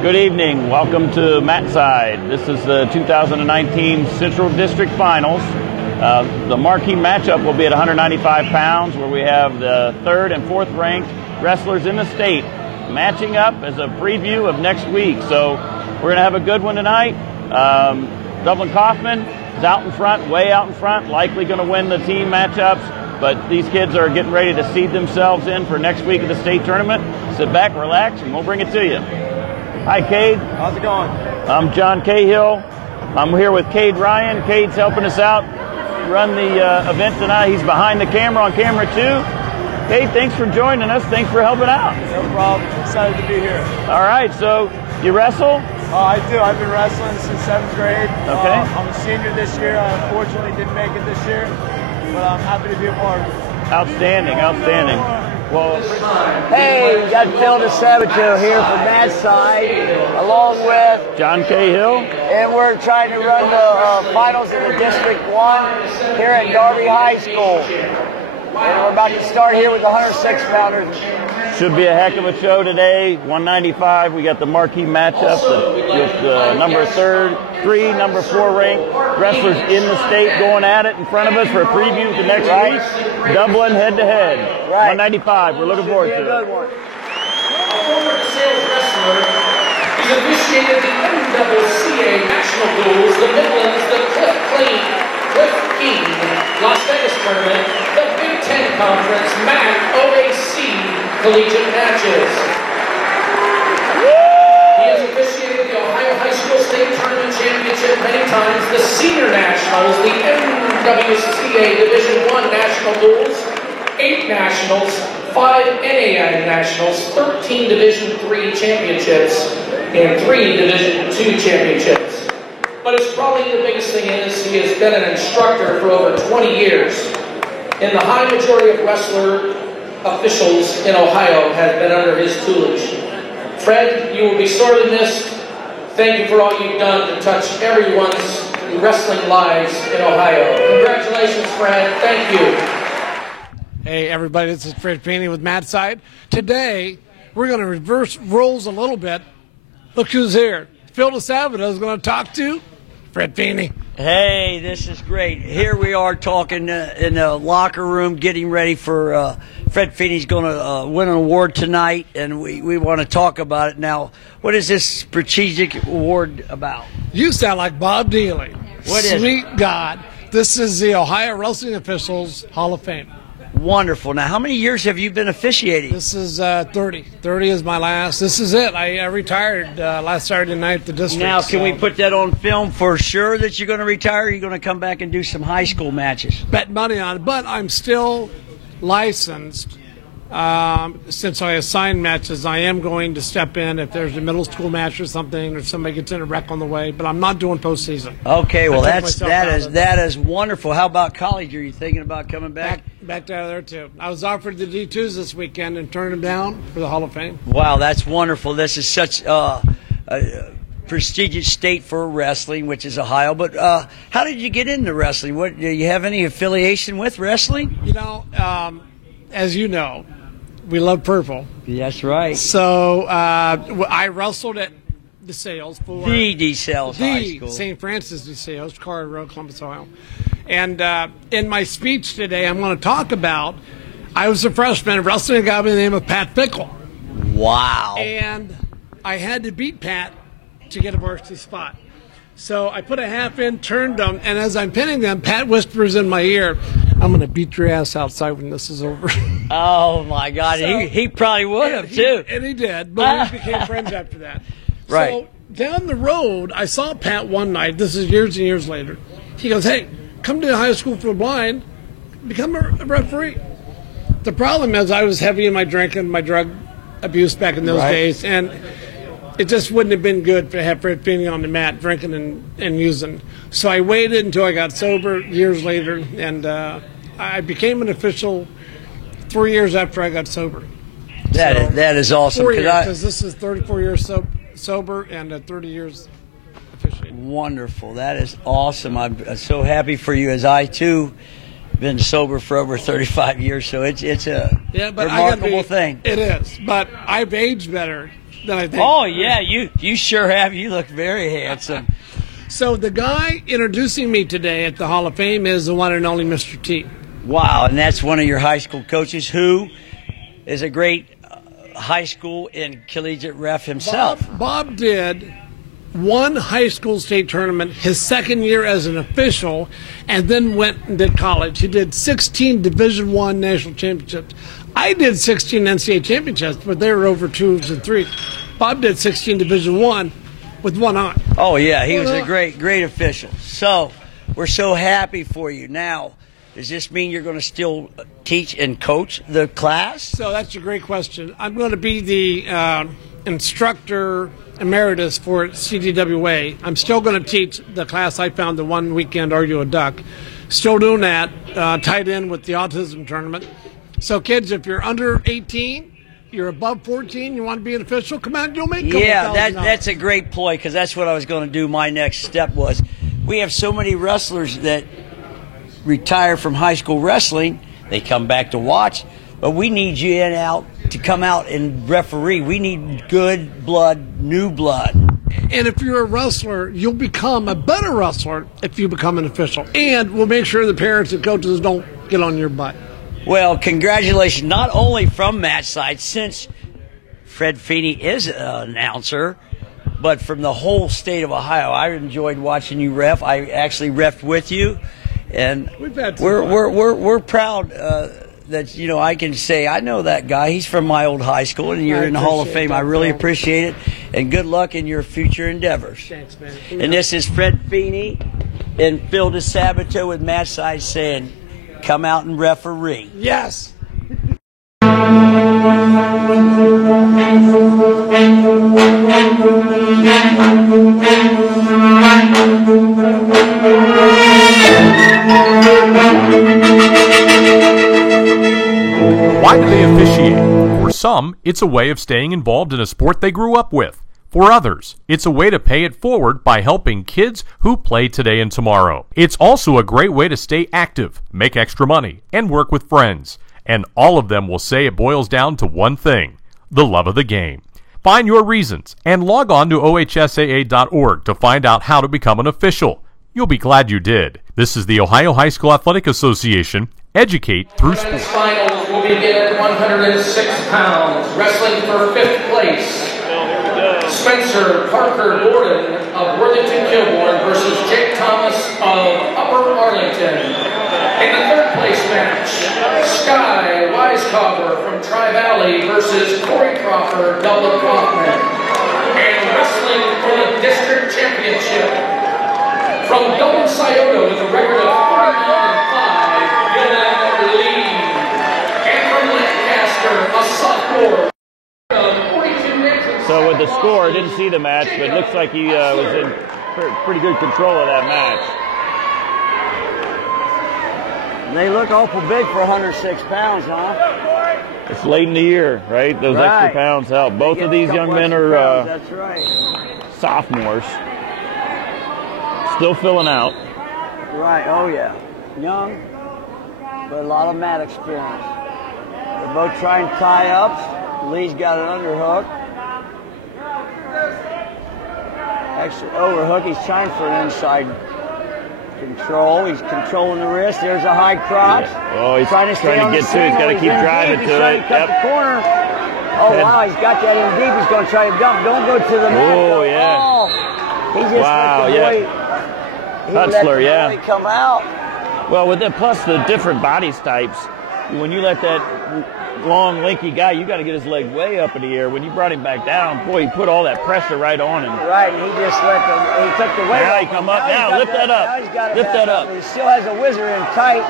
Good evening. Welcome to Mattside. This is the 2019 Central District Finals. The marquee matchup will be at 195 pounds, where we have the 3rd and 4th ranked wrestlers in the state matching up as a preview of next week. So we're going to have a good one tonight. Dublin Kaufman is out in front, way out in front, likely going to win the team matchups. But these kids are getting ready to seed themselves in for next week of the state tournament. Sit back, relax, and we'll bring it to you. Hi, Cade. How's it going? I'm John Cahill. I'm here with Cade Ryan. Cade's helping us out run the event tonight. He's behind the camera on camera 2. Cade, thanks for joining us. Thanks for helping out. No problem. Excited to be here. All right, so you wrestle? I do. I've been wrestling since 7th grade. Okay. I'm a senior this year. I unfortunately didn't make it this year, but I'm happy to be a part of it. Outstanding, outstanding. Well, hey, we got Phil DeSabato here from Mattside, along with John Cahill. And we're trying to run the finals in the District 1 here at Darby High School. And we're about to start here with the 106-pounders. Should be a heck of a show today. 195, we got the marquee matchup with the number 3, number 4 ranked wrestlers in the state going at it in front of us for a preview the next week. Dublin head-to-head. Right. 195, we're looking forward to it. Good one. A former sales wrestler, he's officiated the NWCA National Duels, the Midlands, the Cliff King Las Vegas Tournament, the Big Ten Conference, MAC OAC Collegiate Matches. He has officiated the Ohio High School State Tournament Championship many times, the Senior Nationals, the NWCA Division I National Duels, 8 Nationals, 5 NAI Nationals, 13 Division III Championships, and 3 Division II Championships. But it's probably the biggest thing is he has been an instructor for over 20 years. And the high majority of wrestler officials in Ohio have been under his tutelage. Fred, you will be sorely missed. Thank you for all you've done to touch everyone's wrestling lives in Ohio. Congratulations, Fred. Thank you. Hey everybody, this is Fred Feeney with Mattside. Today, we're going to reverse roles a little bit. Look who's here. Phil DeSabato is going to talk to Fred Feeney. Hey, this is great. Here we are talking in the locker room, getting ready for Fred Feeney's going to win an award tonight, and we want to talk about it. Now, what is this strategic award about? You sound like Bob Dealey. What is it? Sweet God. This is the Ohio Wrestling Officials Hall of Fame. Wonderful. Now, how many years have you been officiating? This is 30. 30 is my last. This is it. I retired last Saturday night at the district. Now, can we put that on film for sure that you're going to retire? Or are you going to come back and do some high school matches? Bet money on it, but I'm still licensed Since I assign matches, I am going to step in if there's a middle school match or something, or somebody gets in a wreck on the way. But I'm not doing postseason. Okay, well I took myself that is wonderful. How about college? Are you thinking about coming back? Back out of there too. I was offered the D2s this weekend and turned them down for the Hall of Fame. Wow, that's wonderful. This is such a prestigious state for wrestling, which is Ohio. But how did you get into wrestling? What, do you have any affiliation with wrestling? You know, as you know, we love purple. That's right. So I wrestled at DeSales for the DeSales High School, St. Francis DeSales, Carter Road, Columbus, Ohio. And in my speech today, I'm going to talk about I was a freshman wrestling a guy by the name of Pat Fickle. Wow. And I had to beat Pat to get a varsity spot. So I put a half in, turned them, and as I'm pinning them, Pat whispers in my ear, "I'm going to beat your ass outside when this is over." Oh, my God. So, he probably would have, too. And he did, but we became friends after that. Right. So down the road, I saw Pat one night. This is years and years later. He goes, "Hey, come to the high school for the blind, become a referee." The problem is I was heavy in my drinking, my drug abuse back in those days, and it just wouldn't have been good to have Fred Feeney on the mat drinking and using. So I waited until I got sober years later, and I became an official 3 years after I got sober. That is awesome. Because this is 34 years sober and 30 years officiating. Wonderful. That is awesome. I'm so happy for you, as I, too, been sober for over 35 years, so it's a remarkable thing. It is, but I've aged better than I think. Oh, yeah, you sure have. You look very handsome. So the guy introducing me today at the Hall of Fame is the one and only Mr. T. Wow, and that's one of your high school coaches who is a great high school and collegiate ref himself. Bob did one high school state tournament his second year as an official, and then went and did college. He did 16 Division I national championships. I did 16 NCAA championships, but they were over 2s and 3s. Bob did 16 Division I with one eye. Oh, yeah, he was a great official. So we're so happy for you. Now, does this mean you're going to still teach and coach the class? So that's a great question. I'm going to be the instructor emeritus for CDWA. I'm still going to teach the class I found the one weekend, Are You a Duck? Still doing that, tied in with the autism tournament. So kids, if you're under 18, you're above 14, you want to be an official, come out and you'll make a couple $1,000. That's a great ploy, because that's what I was going to do. My next step was, we have so many wrestlers that retire from high school wrestling, they come back to watch, but we need you to come out and referee. We need good blood, new blood. And if you're a wrestler, you'll become a better wrestler if you become an official. And we'll make sure the parents and coaches don't get on your butt. Well, congratulations, not only from Match Side, since Fred Feeney is an announcer, but from the whole state of Ohio. I enjoyed watching you ref. I actually refed with you, and we're proud that I can say I know that guy. He's from my old high school, and you're in the Hall of Fame. I really appreciate it, and good luck in your future endeavors. Thanks, man. And this is Fred Feeney and Phil DeSabato with Match Side saying, come out and referee. Yes. Why do they officiate? For some, it's a way of staying involved in a sport they grew up with. For others, it's a way to pay it forward by helping kids who play today and tomorrow. It's also a great way to stay active, make extra money, and work with friends. And all of them will say it boils down to one thing: the love of the game. Find your reasons and log on to ohsaa.org to find out how to become an official. You'll be glad you did. This is the Ohio High School Athletic Association. Educate through sport. Finals will begin at 106 pounds. Wrestling for 5th place, Spencer Parker Gordon of Worthington Kilbourne versus Jake Thomas of Upper Arlington. In the 3rd place match, Sky Weiscover from Tri-Valley versus Corey Crawford, Dublin Kaufman. And wrestling for the district championship, from Dublin Scioto with a record of 49-5, Dylan Lee. And from Lancaster, with the score. Didn't see the match, but it looks like he was in pretty good control of that match. They look awful big for 106 pounds, huh? It's late in the year, right? Those extra pounds help. Both of these young men are that's right. sophomores. Still filling out. Right, oh yeah. Young, but a lot of mat experience. They're both trying tie-ups. Lee's got an underhook. Actually, overhook. He's trying for an inside control. He's controlling the wrist. There's a high crotch. Yeah. Oh, he's trying to get to it. He's got to keep driving to it. Cut the corner. Oh, wow, he's got that in deep. He's going to try to dump. Don't go to the mat. Oh, yeah. Oh, he just let the boy, Hutzler, let the boy come out. Well, with that, plus the different body types, when you let that long, lanky guy, you got to get his leg way up in the air. When you brought him back down, boy, he put all that pressure right on him. Right, and he just he took the weight now off. He come up. Now lift that up. Lift that up. He still has a whizzer in tight,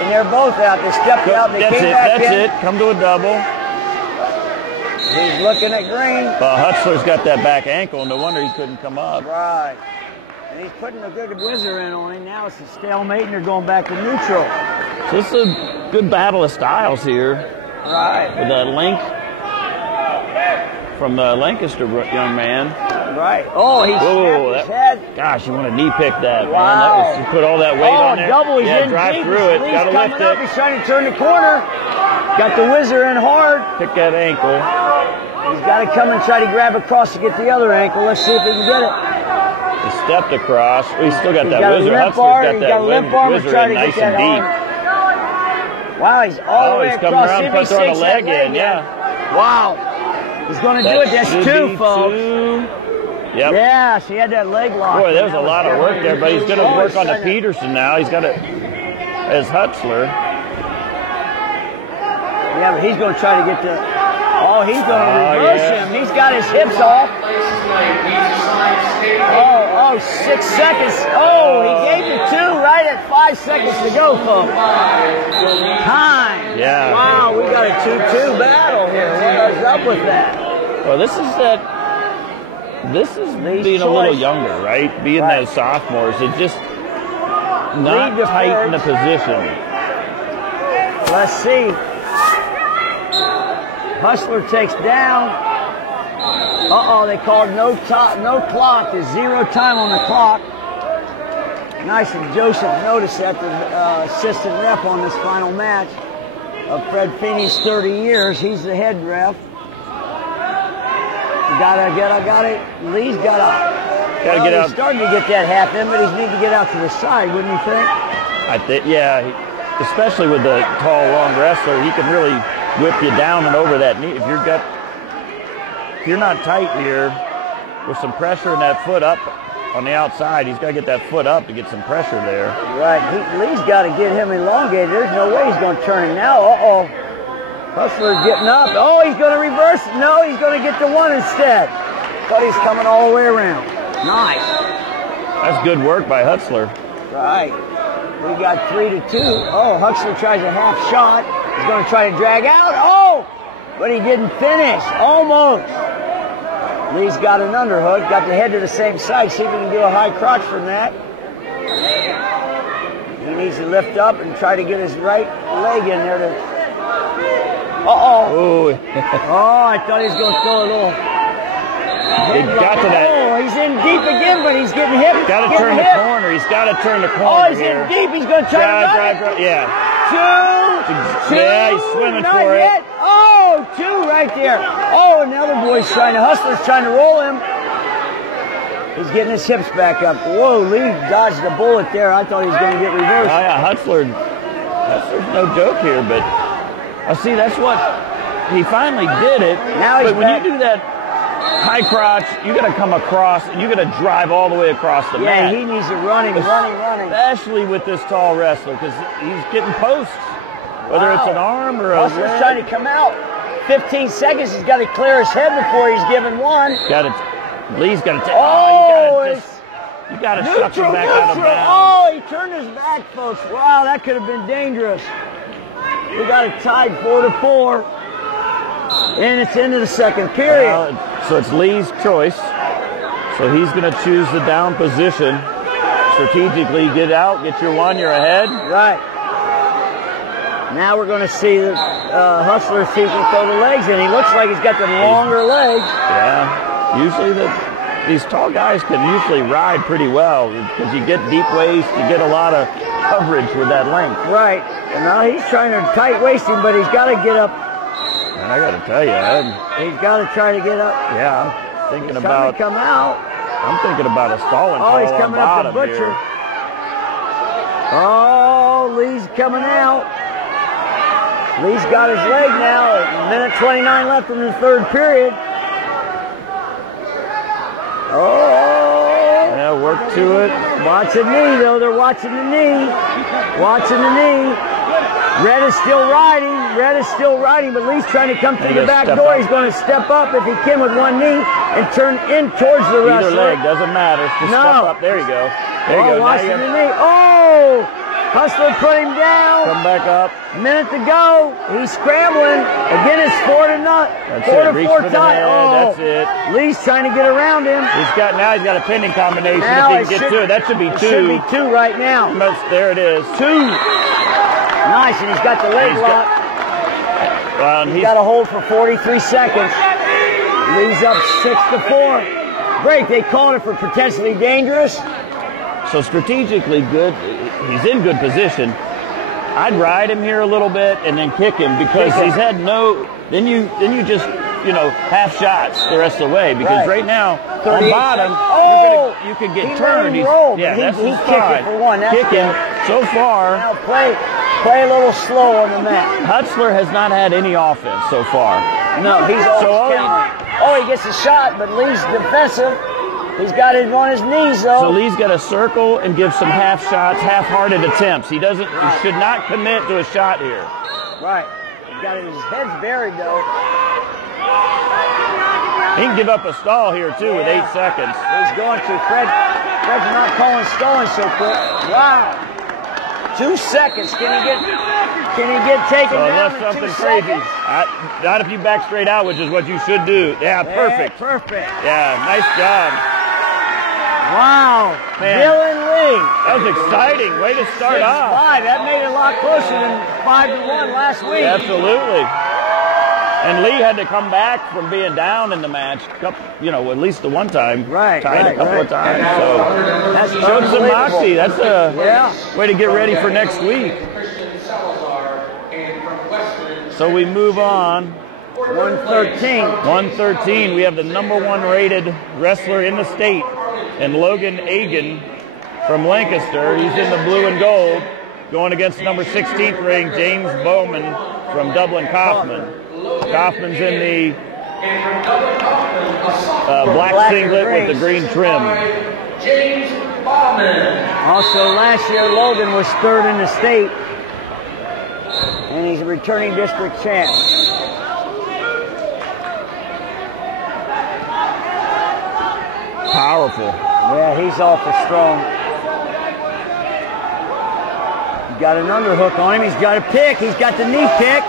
and they're both out. They stepped out. They came back in. That's it. Come to a double. He's looking at green. Hutzler's got that back ankle. No wonder he couldn't come up. Right. And he's putting a good whizzer in on him. Now it's a stalemate, and they're going back to neutral. So this is a good battle of styles here. Right. With a link from the Lancaster young man. Right. Oh, he snapped his head. Gosh, you want to knee pick that, wow. man. That was, you put all that weight on there. Double. He's in drive deep. through it. Got to lift it. He's trying to turn the corner. Got the whizzer in hard. Pick that ankle. He's got to come and try to grab across to get the other ankle. Let's see if he can get it. He stepped across. He's still got that whizzer. Hutzler's got that whizzer in nice and deep. Wow, he's all the way he's across. coming around and puts on a leg in, Wow. He's going to do it. That's two, folks. Yep. Yeah, she had that leg lock. Boy, there's a lot of work there, but he's going to work on the Peterson now. He's got it as Hutzler. Yeah, but he's going to try to get the... Oh, he's going to reverse him. He's got his hips off. Oh, 6 seconds. Oh, he gave you 2 right at 5 seconds to go, folks. Time. Yeah. Wow, we got a 2-2 battle here. What's up with that? Well, this is being a little younger, right? Being those sophomores. It's just not tight in the position. Let's see. Hutzler takes down. They called no clock. There's 0 time on the clock. Nice that Joseph noticed that, the assistant ref on this final match of Fred Feeney's 30 years. He's the head ref. Got it. Lee's got to get out. He's starting to get that half in, but he's need to get out to the side, wouldn't you think? I think, yeah. Especially with the tall, long wrestler, he can really whip you down and over that knee. If you're not tight here with some pressure and that foot up on the outside, he's got to get that foot up to get some pressure there. Right. Lee's got to get him elongated. There's no way he's going to turn him now. Hutzler's getting up. Oh, he's going to reverse. No, he's going to get the one instead. But he's coming all the way around. Nice. That's good work by Hutzler. Right. We got 3-2. Oh, Hutzler tries a half shot. He's going to try to drag out. Oh, but he didn't finish. Almost. Lee's got an underhook. Got the head to the same side. See if he can do a high crotch from that. He needs to lift up and try to get his right leg in there to... Oh, I thought he was going to throw a little... He got to that. Oh, he's in deep again, but he's getting hit. Got to turn the corner. He's got to turn the corner. Oh, he's in deep. He's going to try to drive. Yeah. Two. Yeah, he's swimming not for yet. it. Oh, 2 right there. Oh, another boy's Hutzler's trying to roll him. He's getting his hips back up. Whoa, Lee dodged a bullet there. I thought he was going to get reversed. Oh, yeah, Hutzler's no joke here, but see, that's what he finally did it. Now he's but when you do that high crotch, you got to come across and you got to drive all the way across the mat. Yeah, he needs to running. Especially with this tall wrestler, because he's getting posts, whether it's an arm or a leg. Hutzler's trying to come out. 15 seconds. He's got to clear his head before he's given one. Lee's got to take. You got to suck him back out of bounds. Oh, he turned his back, folks. Wow, that could have been dangerous. We got it tied 4-4. And it's into the second period. So it's Lee's choice. So he's going to choose the down position. Strategically, get out, get your one, you're ahead. Right. Now we're going to see the Hustler see if he can throw the legs in. He looks like he's got the longer legs. Yeah. Usually these tall guys can usually ride pretty well because you get deep waist, you get a lot of coverage with that length. Right. And now he's trying to tight waist him, but he's got to get up. And I got to tell you, he's got to try to get up. Yeah, I'm thinking about come out. I'm thinking about a stalling. Oh, he's coming up the butcher. Here. Oh, Lee's coming out. Lee's got his leg now. A minute 29 left in the third period. Oh. Yeah, work to it. Watch the knee, though. They're watching the knee. Watching the knee. Red is still riding, but Lee's trying to come through the back door. He's going to step up if he can with one knee and turn in towards the wrestler. Either leg, doesn't matter. Just step up. There you go. There you go. Watching the knee. Oh! Hustler put him down. Come back up. Minute to go. He's scrambling. Again, it's 4-0. That's 4-4 tie. Oh, that's it. Lee's trying to get around him. He's got a pinning combination. Now if he can get to it. That should be two. Should be two right now. There it is. Two. Nice, and he's got the leg lock. He's got to hold for 43 seconds. Lee's up 6-4. Break. They called it for potentially dangerous. So strategically good. He's in good position. I'd ride him here a little bit and then kick him because he's had no. Then you just half shots the rest of the way because right now on bottom you could get turned. That's he kicked it for one. That's kick him so far. Now play a little slow on the mat. Hutzler has not had any offense so far. No, he's he gets a shot, but Lee's defensive. He's got him on his knees, though. So Lee's got to circle and give some half shots, half-hearted attempts. He should not commit to a shot here. Right. He's got his head's buried, though. He can give up a stall here, too, with 8 seconds. He's going to. Fred's not calling stalling so quick. Wow. 2 seconds. Can he get taken down in 2 seconds? Not if you back straight out, which is what you should do. Yeah, perfect. Perfect. Yeah, nice job. Wow. Man. Dylan Lee. That was exciting. Way to start off. 5. That made it a lot closer than 5-1 last week. Absolutely. And Lee had to come back from being down in the match, at least the one time. Right. Tied a couple of times. So that's showed some moxie. That's a way to get ready for next week. So we move on. 113. 113. We have the #1 rated wrestler in the state, and Logan Agan from Lancaster. He's in the blue and gold, going against number 16th ranked James Bowman from Dublin Kaufman. Kaufman's in the black singlet with the green trim. James Bowman. Also, last year Logan was 3rd in the state, and he's a returning district champ. Powerful. Yeah, he's awful strong. He's got an underhook on him. He's got a pick. He's got the knee pick.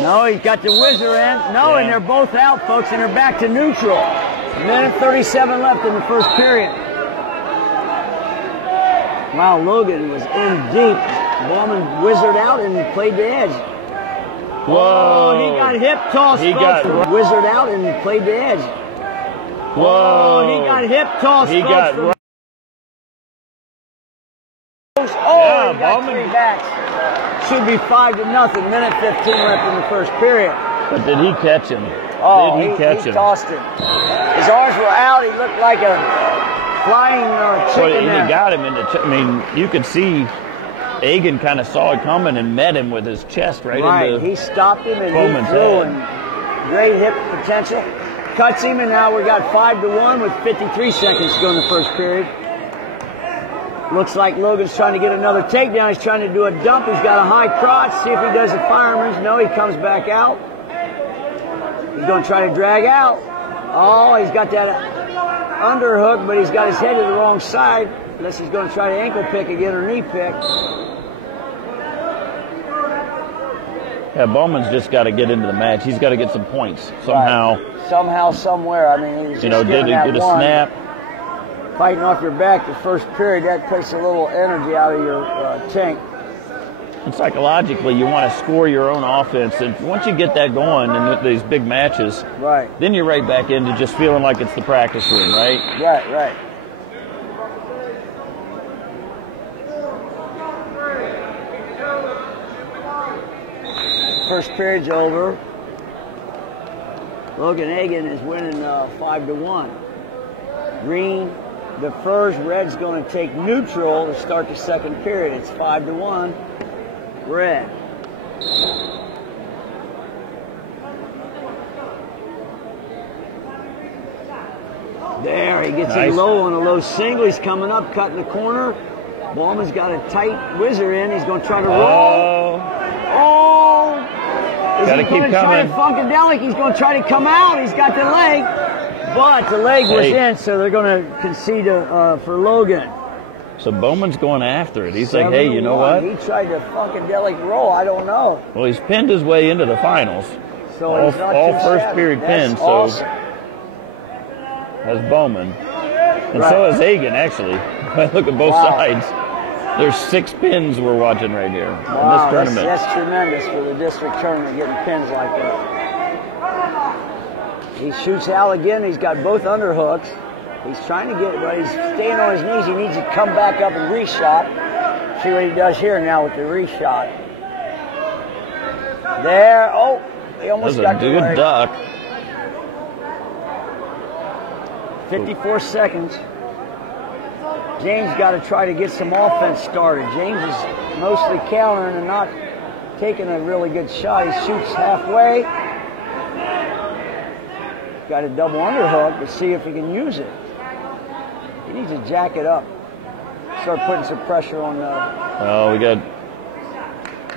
No, he's got the whizzer in. No, and they're both out, folks, and they're back to neutral. Minute 37 left in the first period. Wow, Logan was in deep. Bowman whizzered out and played the edge. Whoa. Oh, he got hip tossed. He got whizzered out and played the edge. Whoa. Oh, he got hip tossed. He got he got Bowman. 3 backs. Should be 5-0. Minute 15 left in the first period. But did he catch him? Oh, did he catch him? Tossed him. His arms were out. He looked like a flying chicken. Well, he got him in the. You could see Agan kind of saw it coming and met him with his chest right into. He stopped him and Bowman's he threw. head. And great hip potential. Cuts him, and now we got 5-1 with 53 seconds to go in the first period. Looks like Logan's trying to get another takedown. He's trying to do a dump. He's got a high crotch. See if he does a fireman's. No, he comes back out. He's going to try to drag out. Oh, he's got that underhook, but he's got his head to the wrong side. Unless he's going to try to ankle pick again or knee pick. Yeah, Bowman's just got to get into the match. He's got to get some points somehow. Right. Somehow, somewhere. I mean, he's just did a snap. Fighting off your back the first period, that takes a little energy out of your tank. And psychologically, you want to score your own offense. And once you get that going in these big matches, right, then you're right back into just feeling like it's the practice room, right? Right. First period's over. Logan Hagan is winning 5-1. Green defers. Red's going to take neutral to start the second period. It's 5-1. Red. There, he gets it low on a low single. He's coming up, cutting the corner. Ballman's got a tight whizzer in. He's going to try to roll. Is he going to try to Funkadelic? He's going to try to come out. He's got the leg. But the leg was in, so they're going to concede for Logan. So Bowman's going after it. He's like, hey, you know what? He tried to Funkadelic roll. I don't know. Well, he's pinned his way into the finals. So all he's not all too first shabby. period That's pins. awesome. So has Bowman. And so has Hagan, actually. Look at both sides. There's 6 pins we're watching right here in this tournament. That's tremendous for the district tournament, getting pins like that. He shoots out again. He's got both underhooks. He's trying to get, but he's staying on his knees. He needs to come back up and reshot. See what he does here now with the reshot. There. Oh, he almost got the good duck. 54 seconds. James got to try to get some offense started. James is mostly countering and not taking a really good shot. He shoots halfway. Got a double underhook to see if he can use it. He needs to jack it up. Start putting some pressure on we got...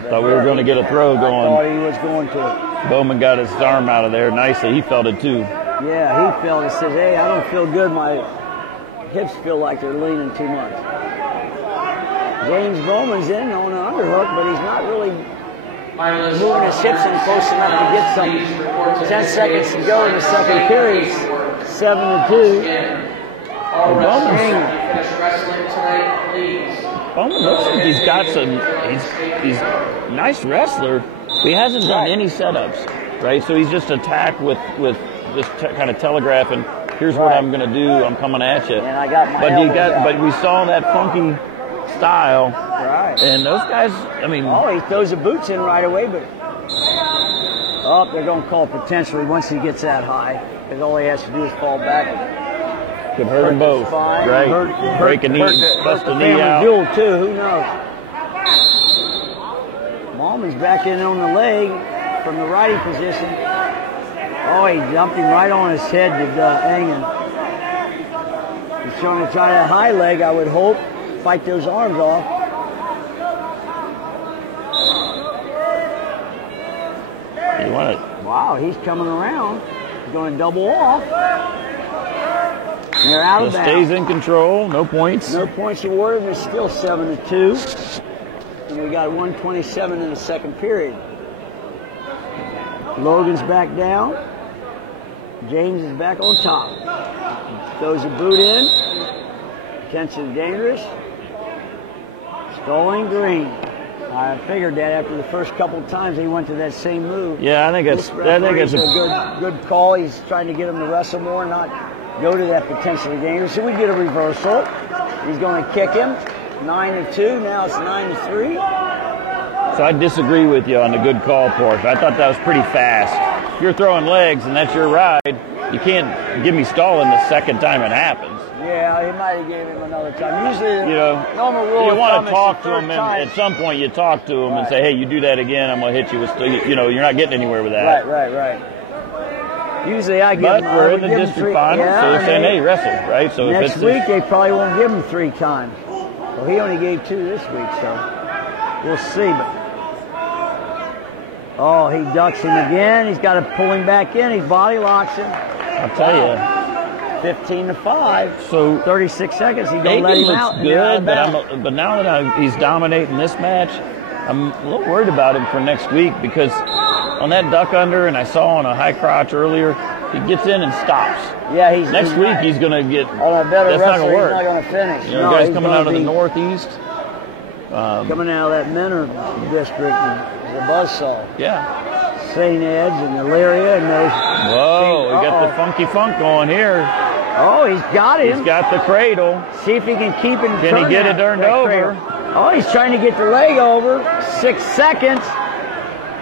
Thought we were going to get a throw going. I thought he was going to. Bowman got his arm out of there nicely. He felt it too. Yeah, he felt it. He says, hey, I don't feel good. My hips feel like they're leaning too much. James Bowman's in on an underhook, but he's not really moving his hips in close enough to get something. 10 seconds to go in the second period. 7-2. Bowman looks like he's got some. He's a nice wrestler. He hasn't done any setups, right? So he's just attacked with just kind of telegraphing. Here's what I'm going to do. I'm coming at you. And I got my but we saw that funky style. Right. And those guys, I mean. Oh, he throws the boots in right away, but. Oh, they're going to call potentially once he gets that high. Because all he has to do is fall back. Could hurt them both. Right. Break a knee, bust a knee out. Duel too. Who knows? Malman's back in on the leg from the righty position. Oh, he jumped him right on his head to Engen. He's trying to try that high leg, I would hope. Fight those arms off. You want it? Wow, he's coming around. He's going to double off. And they're out of bounds. Stays in control. No points. No points awarded. It's still 7-2. And we got 1:27 in the second period. Logan's back down. James is back on top. Throws a boot in. Attention dangerous. Stalling Green. I figured that after the first couple of times he went to that same move. Yeah, I think it's a good call. He's trying to get him to wrestle more, not go to that potentially dangerous. So we get a reversal. He's going to kick him. 9-2. Now it's 9-3. So I disagree with you on the good call portion. I thought that was pretty fast. If you're throwing legs and that's your ride, you can't give me stalling the second time it happens. Yeah, he might have gave him another time. Usually, normal rule you want to talk to him, and at some point you talk to him and say, hey, you do that again, I'm going to hit you with, you're not getting anywhere with that. Right. Usually I give him. But we're in the district finals, so they're saying, hey, wrestle, right? So next week they probably won't give him 3 times. Well, he only gave 2 this week, so we'll see. But oh, he ducks him again. He's got to pull him back in. He body locks him. I'll tell you. 15-5. So 36 seconds. He's going to let him out. Good, but now that he's dominating this match, I'm a little worried about him for next week because on that duck under, and I saw on a high crotch earlier, he gets in and stops. Yeah, next week he's going to get. On a better that's not wrestler, going to work. he's not going to finish. You know, guys coming out of the Northeast. Coming out of that Menor district, the buzzsaw. Yeah. St. Ed's and Elyria and those. Whoa, we got the funky funk going here. Oh, he's got him. He's got the cradle. See if he can keep it. Can he get it turned over? Oh, he's trying to get the leg over. 6 seconds.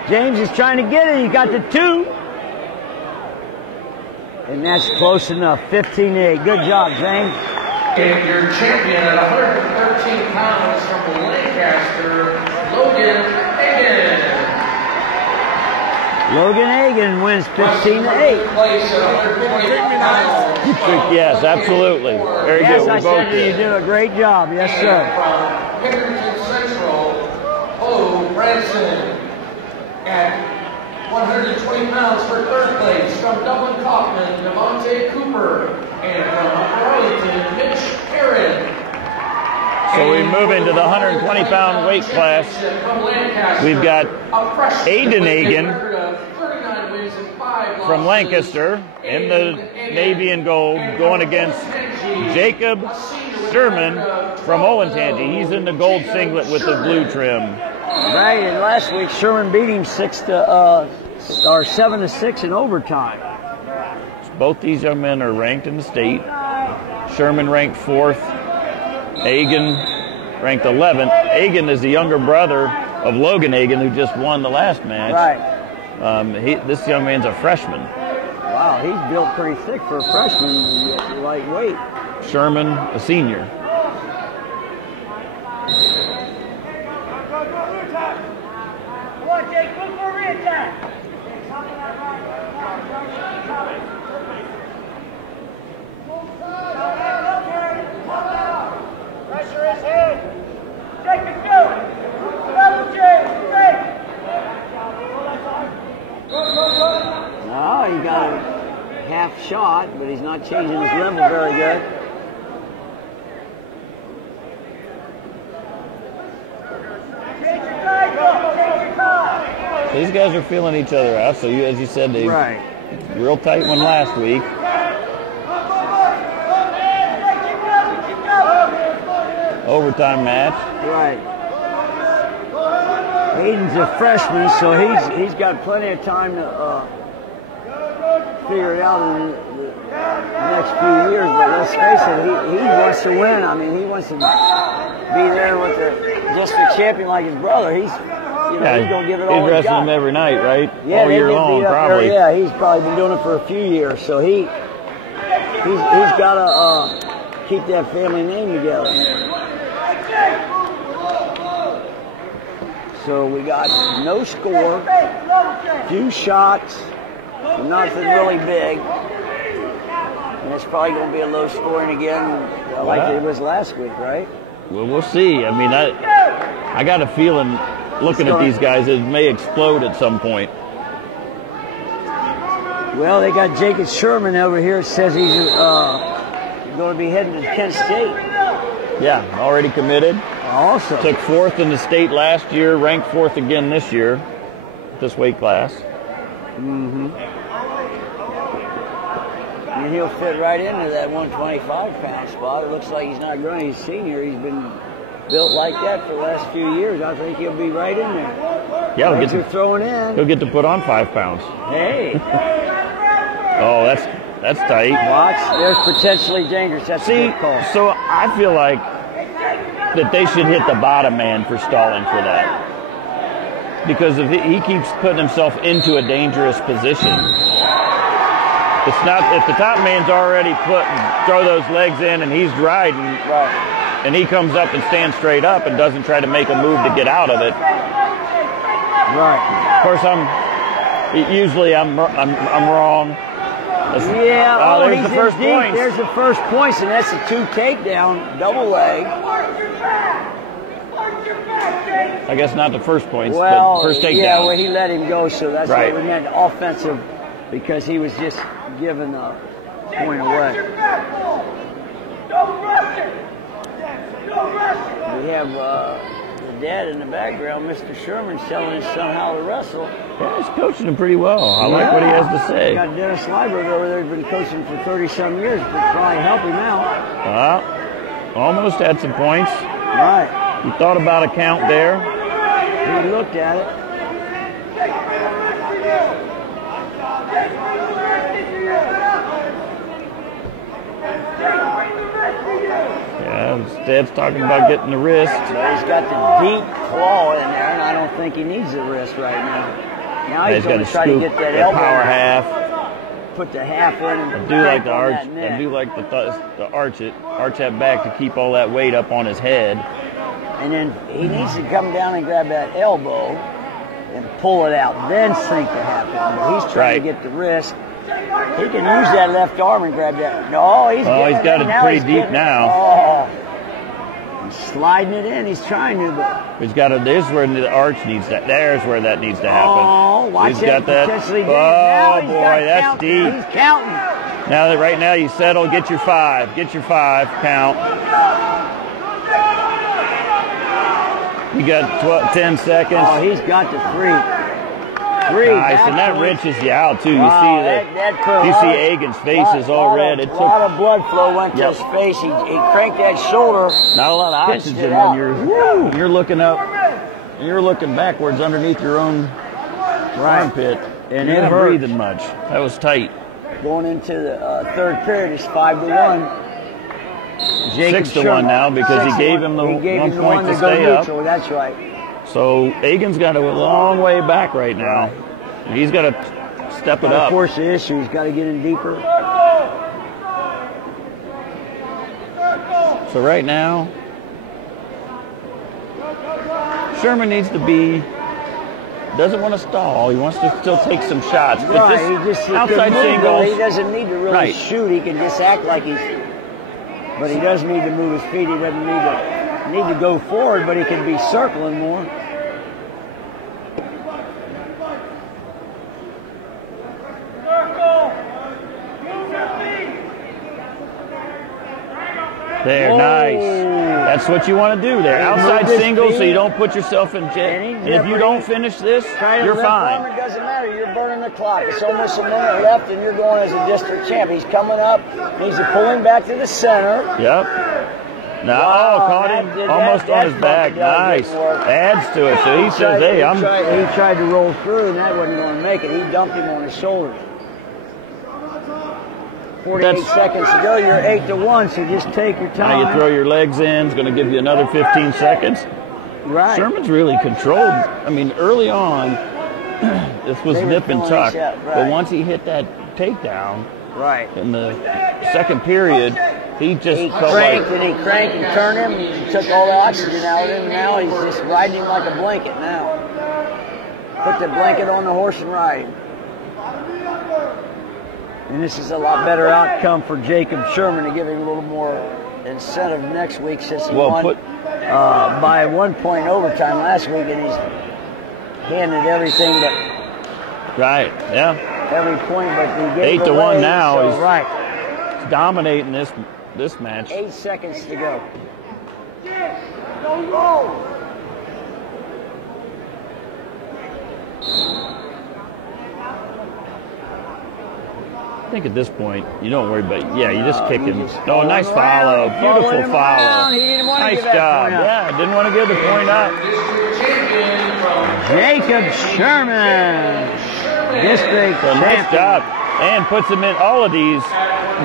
James is trying to get it. He got the 2. And that's close enough. 15-8. Good job, James. And your champion at 113 pounds from Lancaster, Logan Hagan. Logan Hagan wins 15-8. Place at 120 pounds. Yes, absolutely. Very Yes, good. I said you do a great job. Yes, sir. From Pickerington Central, Bo Branson at 120 pounds for third place. From Dublin Kaufman, Devontae Cooper. And from Arlington, Mitch Aaron. So we move into the 120-pound weight class. We've got Aiden Hagan from Lancaster in the navy and gold going against Jacob Sherman from Olentangy. He's in the gold singlet with the blue trim. Right, and last week Sherman beat him 7-6 in overtime. Both these young men are ranked in the state. Sherman ranked 4th. Hagan ranked 11th. Hagan is the younger brother of Logan Hagan, who just won the last match. Right. This young man's a freshman. Wow, he's built pretty thick for a freshman, lightweight. Sherman, a senior. Come on, Jake, look for a re-attack. Pressure his head. Jake is going. Double James, great. Oh, he got a half shot, but he's not changing his level very good. These guys are feeling each other out. So, as you said, they real tight one last week. Overtime match. Right. Aiden's a freshman, so he's got plenty of time to figure it out in the next few years. But let's face it, he wants to win. I mean, he wants to be there with the district champion like his brother. He's gonna give it all. He's wrestling him every night, right? Yeah, all year long, probably. Yeah, he's probably been doing it for a few years. So he's got to keep that family name together. So we got no score, few shots, nothing really big. And it's probably going to be a low scoring again, like it was last week, right? Well, we'll see. I mean, I got a feeling, looking at these guys, it may explode at some point. Well, they got Jacob Sherman over here. It says he's going to be heading to Kent State. Yeah, already committed. Awesome. Took 4th in the state last year, ranked 4th again this year, this weight class. Mm-hmm. And he'll fit right into that 125-pound spot. It looks like he's not growing. He's senior. He's been built like that for the last few years. I think he'll be right in there. Yeah, he'll get to put on 5 pounds. Hey. Oh, that's tight. Watch. There's potentially dangerous. That's a good call. So I feel like that they should hit the bottom man for stalling for that. Because if he keeps putting himself into a dangerous position, it's not, if the top man's already throw those legs in and he's riding, and he comes up and stands straight up and doesn't try to make a move to get out of it. Right. Of course, I'm wrong. Yeah, there's the first point. There's the first points, and that's a 2 takedown, double leg. I guess not the first points, well, but first takedown. Yeah, well, he let him go, so that's right. what we meant offensive, because he was just giving a point away. We have the dad in the background, Mr. Sherman, telling his son how to wrestle. Yeah, he's coaching him pretty well. I like what he has to say. Got Dennis Liebert over there, been coaching for 30-some years, but probably help him out. Almost had some points. Right. He thought about a count there. He looked at it. Yeah, Dad's talking about getting the wrist. But he's got the deep claw in there, and I don't think he needs the wrist right now. Now he's going to try to get that elbow. Power half. Put the half in and I do like the arch. I do like the arch that back to keep all that weight up on his head. And then he needs to come down and grab that elbow and pull it out, then sink the half in. But he's trying to get the wrist. He can use that left arm and grab that. No, he's got it pretty deep now. Oh, he's sliding it in. He's trying to, but he's got it. This is where the arch needs that. There's where that needs to happen. Oh, watch he's got that. Oh boy, that's deep. He's counting. Now right now you settle. Get your 5. Get your 5 count. You got 10 seconds. Oh, he's got the 3. Nice, and that wrenches you out too. You see that? You see Egan's face is all red. A lot of blood flow went to his face. He cranked that shoulder. Not a lot of oxygen when you're looking up. You're looking backwards underneath your own armpit, and you're not breathing much. That was tight. Going into the third period, it's 5-1. 6-1 now because he gave him the 1 point to stay up. That's right. So Egan's got a long way back right now. He's got to step it up. Of course, the issue, he's got to get in deeper. So right now, Sherman needs to doesn't want to stall. He wants to still take some shots. Right, he just outside singles. He doesn't need to really shoot. He can just act like but he does need to move his feet. He doesn't need to go forward, but he can be circling more. There, nice. That's what you want to do there. Outside singles so you don't put yourself in jet. And if you don't finish this, you're fine. It doesn't matter. You're burning the clock. It's almost a minute left, and you're going as a district champ. He's coming up. He's pulling back to the center. Yep. Now, caught him almost on his back. Nice. Adds to it. So he says, hey, He tried to roll through, and that wasn't going to make it. He dumped him on his shoulders. 48 seconds to go. You're 8-1, so just take your time. Now you throw your legs in. It's going to give you another 15 seconds. Right. Sherman's really controlled. I mean, early on, this was nip and tuck. But once he hit that takedown in the second period, he cranked and turned him. He took all the oxygen out of him. Now he's just riding him like a blanket now. Put the blanket on the horse and ride him. And this is a lot better outcome for Jacob Sherman to give him a little more incentive next week since he won by 1 point overtime last week, and he's handed everything but every point, but he gave 8-1 now. So he's dominating this match. 8 seconds to go. I think at this point, you don't worry about you just kick him. Nice follow. Beautiful follow. Nice job. Didn't want to give the point up. Jacob Sherman. District champion. Nice job. And puts him in. All of these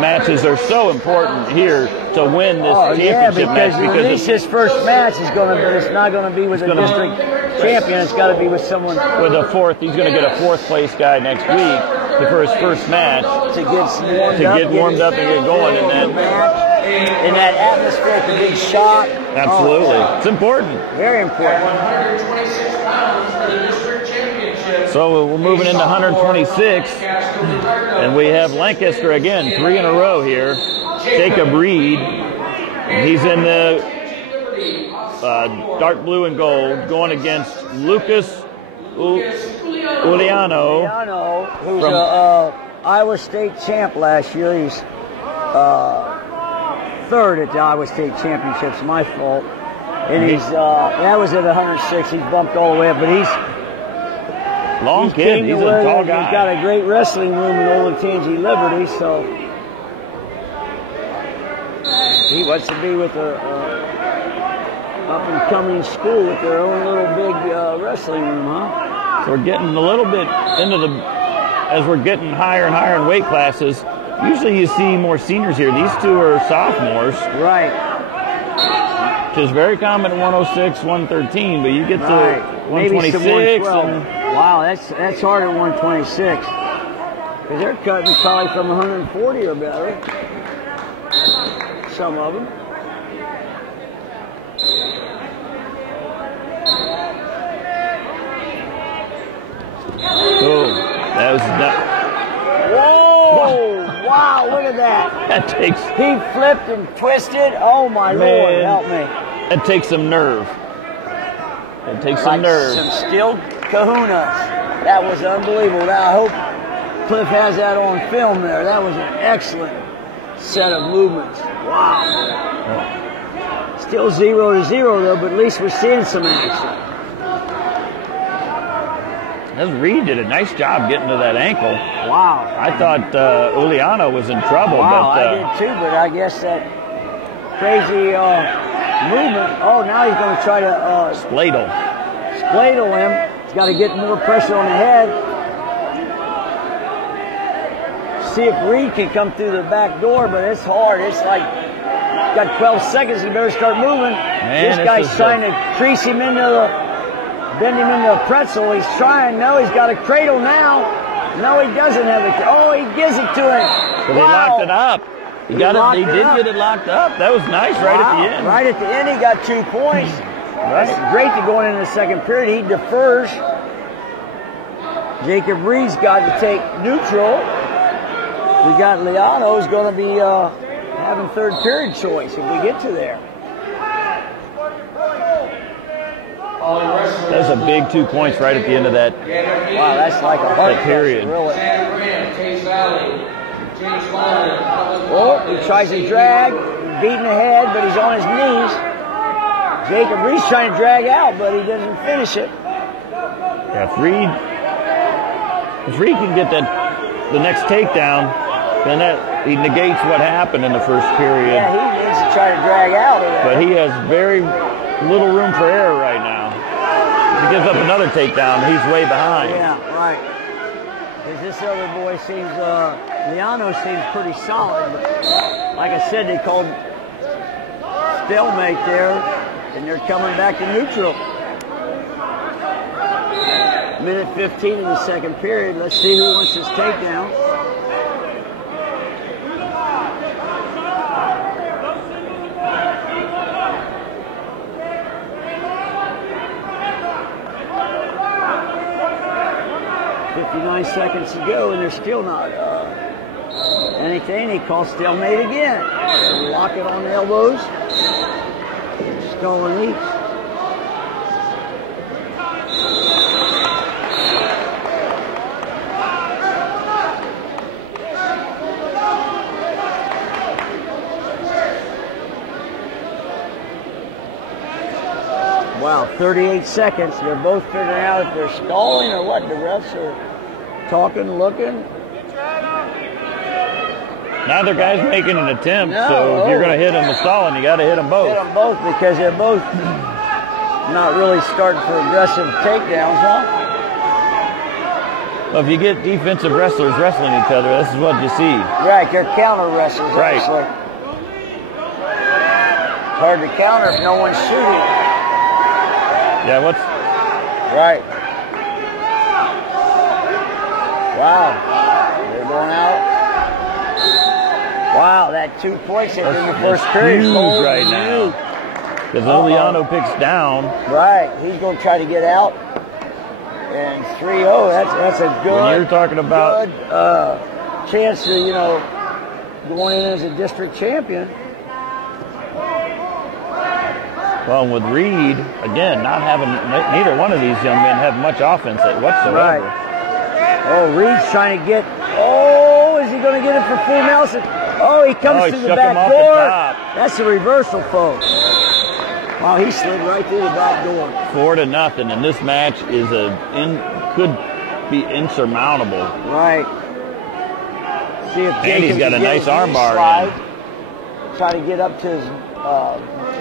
matches are so important here to win this championship match. Because at least his first match is going to, but it's not going to be with a district champion. It's got to be with someone. With a fourth. He's going to get a fourth place guy next week for his first match. To get warmed up and get going. And then in that atmosphere, the big shot. Absolutely. It's important. Very important. 126 pounds for the district championship. So we're moving into 126. And we have Lancaster again, 3 in a row here. Jacob Reed. He's in the dark blue and gold, going against Lucas Uliano, who's an Iowa State champ last year. He's third at the Iowa State Championships. My fault. And he's that was at 106. He's bumped all the way up, but he's long kid. He's a tall guy. He's got a great wrestling room in Olentangy Liberty, so he wants to be with a up-and-coming school with their own little big wrestling room, huh? So we're getting a little bit into as we're getting higher and higher in weight classes. Usually you see more seniors here. These two are sophomores. Right. Which is very common at 106, 113, but you get to 126. Wow, that's hard at 126. Because they're cutting probably from 140 or better. Some of them. Oh, that was not. Whoa! Wow, look at that. That takes. He flipped and twisted. Oh my Lord, help me. That takes some nerve. It takes some nerve. Some steel kahunas. That was unbelievable. Now, I hope Cliff has that on film there. That was an excellent set of movements. Wow. Still 0-0 though, but at least we're seeing some action. Reed did a nice job getting to that ankle. Wow. I thought Uliano was in trouble. Wow, but, I did too, but I guess that crazy movement. Oh, now he's going to try to Spladle him. He's got to get more pressure on the head. See if Reed can come through the back door, but it's hard. It's like, got 12 seconds. He better start moving. Man, this guy's trying to crease him into the, bend him into a pretzel. He's trying. No, he's got a cradle now. No, he doesn't have it. Oh, he gives it to him. So they locked it up. He did get it locked up. That was nice right at the end. Right at the end, he got 2 points. That's great to going into the second period. He defers. Jacob Reed's got to take neutral. We got Liano who's going to be having third period choice if we get to there. That's a big 2 points right at the end of that. Wow, that's like a hard period. Really. Oh, he tries to drag, beating the head, but he's on his knees. Jacob Reed's trying to drag out, but he doesn't finish it. Yeah, if Reed can get the next takedown, then he negates what happened in the first period. Yeah, he needs to try to drag out of there. But he has very little room for error right now. If he gives up another takedown, he's way behind. Yeah, right. Because this other boy seems, Liano seems pretty solid. But like I said, they called stalemate there, and they're coming back to neutral. Minute 15 in the second period. Let's see who wants this takedown. Seconds to go, and they're still not anything. He calls stalemate again. Lock it on the elbows. Skull and knees. Wow, 38 seconds. They're both figuring out if they're stalling or what. The refs are talking, looking. Neither guy's making an attempt, so if you're going to hit them with stalling, you got to hit them both. Hit them both because they're both not really starting for aggressive takedowns, huh? Well, if you get defensive wrestlers wrestling each other, this is what you see. Right, they're counter wrestlers. Right. Actually. It's hard to counter if no one's shooting. Yeah, what's... Right. Wow. They're going out. Wow, that 2 points in the first period. Huge right now. Because Uliano picks down. Right. He's going to try to get out. And 3-0. That's a good. When you're talking about good chance to, going in as a district champion. Well, with Reed, again, not having, neither one of these young men have much offense whatsoever. Right. Oh, Reed's trying to get, is he going to get it for full Nelson? Oh, he comes through the back door. That's a reversal, folks. Wow, he slid right through the back door. 4-0, and this match is could be insurmountable. Right. See if Andy's Jacobs got a can nice get his armbar slide. Try to get up to his,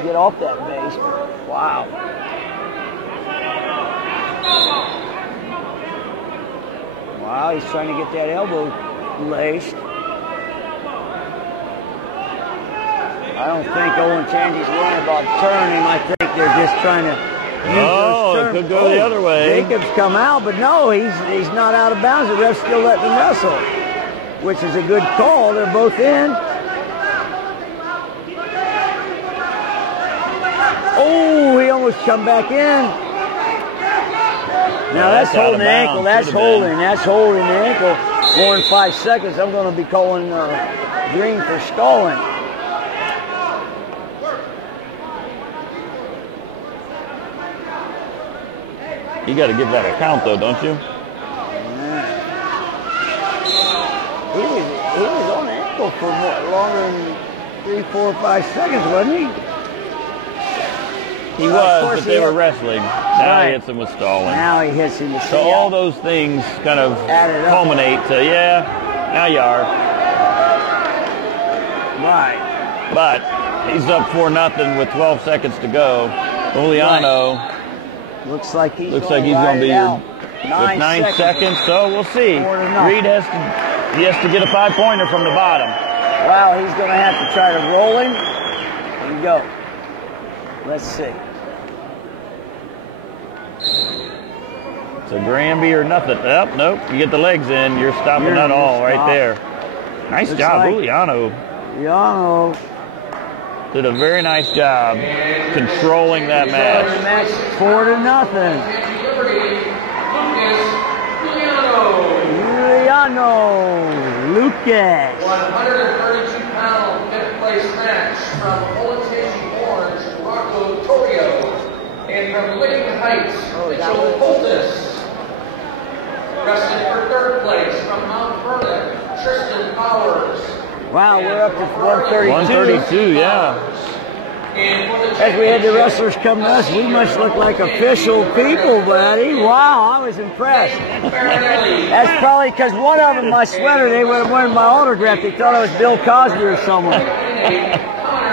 get off that base. Wow. Wow, he's trying to get that elbow laced. I don't think Owen Tangy's worrying about turning. I think they're just trying to use those It turns. could go the other way. Jacobs come out, but no, he's not out of bounds. The ref's still letting him wrestle, which is a good call. They're both in. Oh, he almost come back in. Now that's holding the ankle. That's holding the ankle. 4 and 5 seconds. I'm going to be calling green for stalling. You got to give that a count, though, don't you? He was on the ankle for longer than 3, 4, 5 seconds, wasn't he? He was, but they were wrestling. Now he hits him with stalling. Now he hits him with So stalling. all those things kind of culminate to, now you are. Right. But he's up 4-0 with 12 seconds to go. Juliano looks like he's going to be with 9 seconds. So we'll see. Reed has to get a 5-pointer from the bottom. Wow, he's going to have to try to roll him and go. Let's see. So Granby or nothing. Nope. You get the legs in. You're stopping that all right there. Nice job, Juliano. Juliano did a very nice job controlling that match. 4-0. Juliano Lucas. 132-pound fifth-place match from Olentangy Orange, Rocco Torrio, and from Licking Heights, Mitchell Poultice. Wrestling for third place from Mount Vernon, Tristan Powers. Wow, we're up to 132. 132, yeah. As we had the wrestlers come to us, we must look like official people, buddy. Wow, I was impressed. That's probably because one of them, my sweater, they would have wanted my autograph. They thought I was Bill Cosby or someone.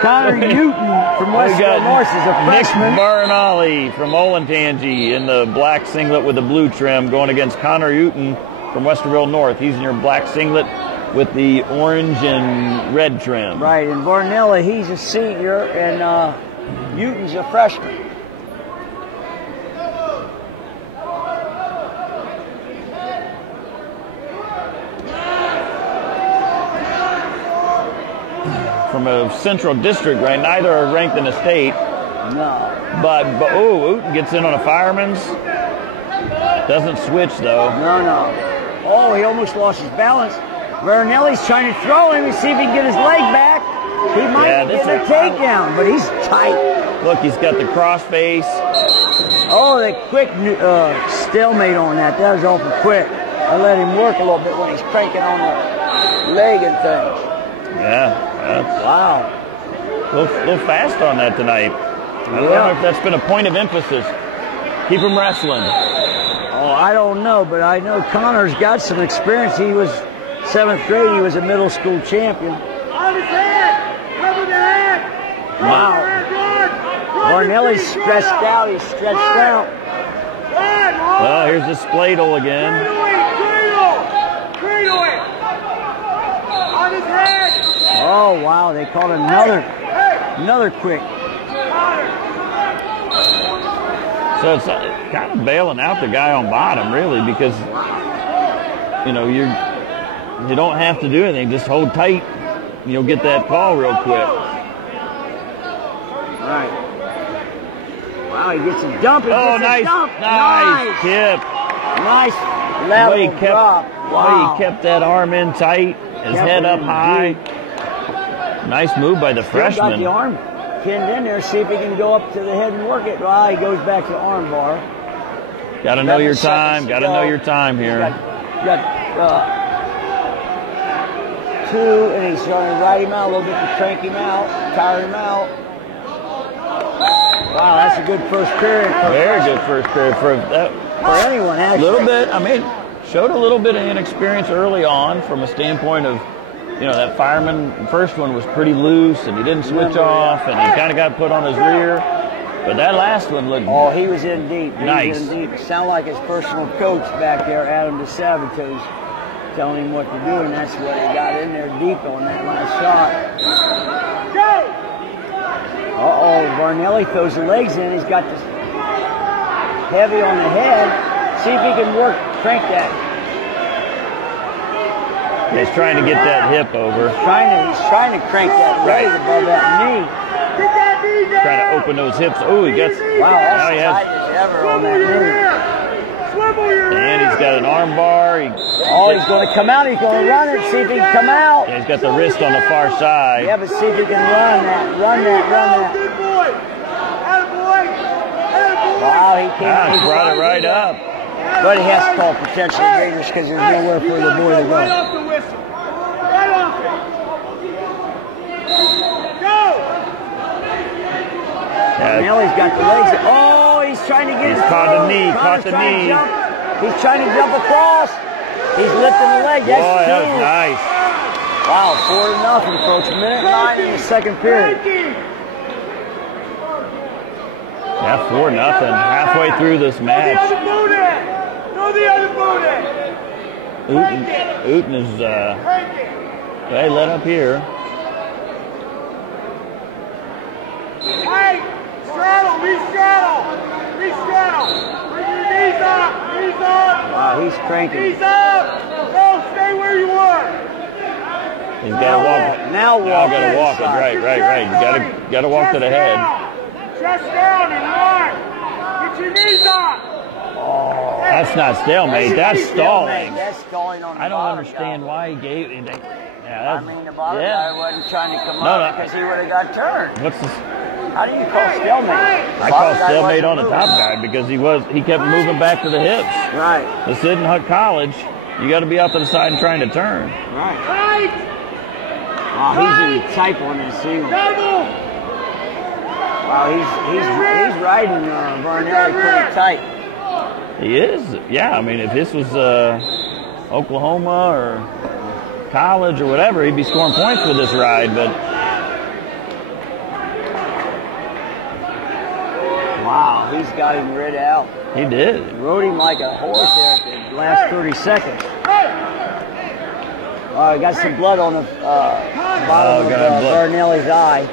Connor Newton from Westville North is a freshman. Nick Barnali from Olentangy in the black singlet with the blue trim going against Connor Newton from Westerville North. He's in your black singlet with the orange and red trim. Right, and Varnella, he's a senior, and Newton's a freshman. From a central district, right? Neither are ranked in the state. No. But Wooten gets in on a fireman's. Doesn't switch, though. No. Oh, he almost lost his balance. Vernelli's trying to throw him and see if he can get his leg back. He might get a takedown, but he's tight. Look, he's got the cross face. Oh, the quick stalemate on that. That was awful quick. I let him work a little bit when he's cranking on the leg and things. Yeah. Wow. A little fast on that tonight. I don't know if that's been a point of emphasis. Keep him wrestling. Oh, I don't know, but I know Connor's got some experience. He was 7th grade. He was a middle school champion. On his head! Cover the head! Wow. Varnelli's stretched out. He's stretched out. Well, here's the spladle again. Cradle it! On his head! Oh, wow. They called another quick. So it's kind of bailing out the guy on bottom, really, because, you don't have to do anything. Just hold tight. You'll get that call real quick. All right. Wow, he gets a dump. Nice tip. Nice level drop. Wow. He kept that arm in tight, his head up high. Nice move by the freshman. Got the arm pinned in there. See if he can go up to the head and work it. Well, he goes back to arm bar. Got to know your time. Got to know your time here. Got 2, and he's trying to ride him out a little bit to crank him out, tire him out. Wow, that's a good first period. Very good first period for anyone, a actually. little bit. I mean, showed a little bit of inexperience early on from a standpoint of, that fireman first one was pretty loose and he didn't switch off and he kind of got put on his rear. But that last one looked he was in deep. Nice. He was in deep. Sound like his personal coach back there, Adam DeSavito's, telling him what to do, and that's what he got in there deep on that last shot. Varnelli throws the legs in. He's got this heavy on the head. See if he can crank that. He's trying to get that hip over. He's trying to crank that leg above that knee. Trying to open those hips. Oh, he gets. Wow, that's tight as ever on that knee. And he's got an arm bar. He's going to come out. He's going to run it. See if he can come out. Yeah, he's got the wrist on the far side. Yeah, but see if he can run that. Wow, he can't. He brought it right up. But he has to call potential Raiders because there's nowhere for the boy to go. Now he's got the legs. Oh, he's trying to get He's caught the knee. He's trying to jump across. He's lifting the leg. That's Boy, that was nice. Wow, 4-0, folks. Minute 9 in the second period. Yeah, 4-0. Halfway through this match. Uten is, hey, let up here. Hey, straddle. Bring your knees up. Wow, he's cranking. Knees up. No, stay where you are. He's got to walk. Now got to walk it. Right. You got to walk to the head. Chest down and run. Get your knees up. Oh, that's not stalemate. That's stalling. That's stalling on the I don't bottom understand guy. why he gave. The bottom guy wasn't trying to come up because he would have got turned. What's this? How do you call stalemate? I call stalemate on the top guy because he kept moving back to the hips. Right. This isn't Huck College. You got to be out to the side and trying to turn. Right. Wow, he's in type on that single. Wow, he's riding Varnelli pretty tight. He is. Yeah, I mean, if this was Oklahoma or college or whatever, he'd be scoring points with this ride, but wow, he's got him rid out. he did. Rode him like a horse there at the last 30 seconds. He got some blood on the bottom of Varnelli's eye.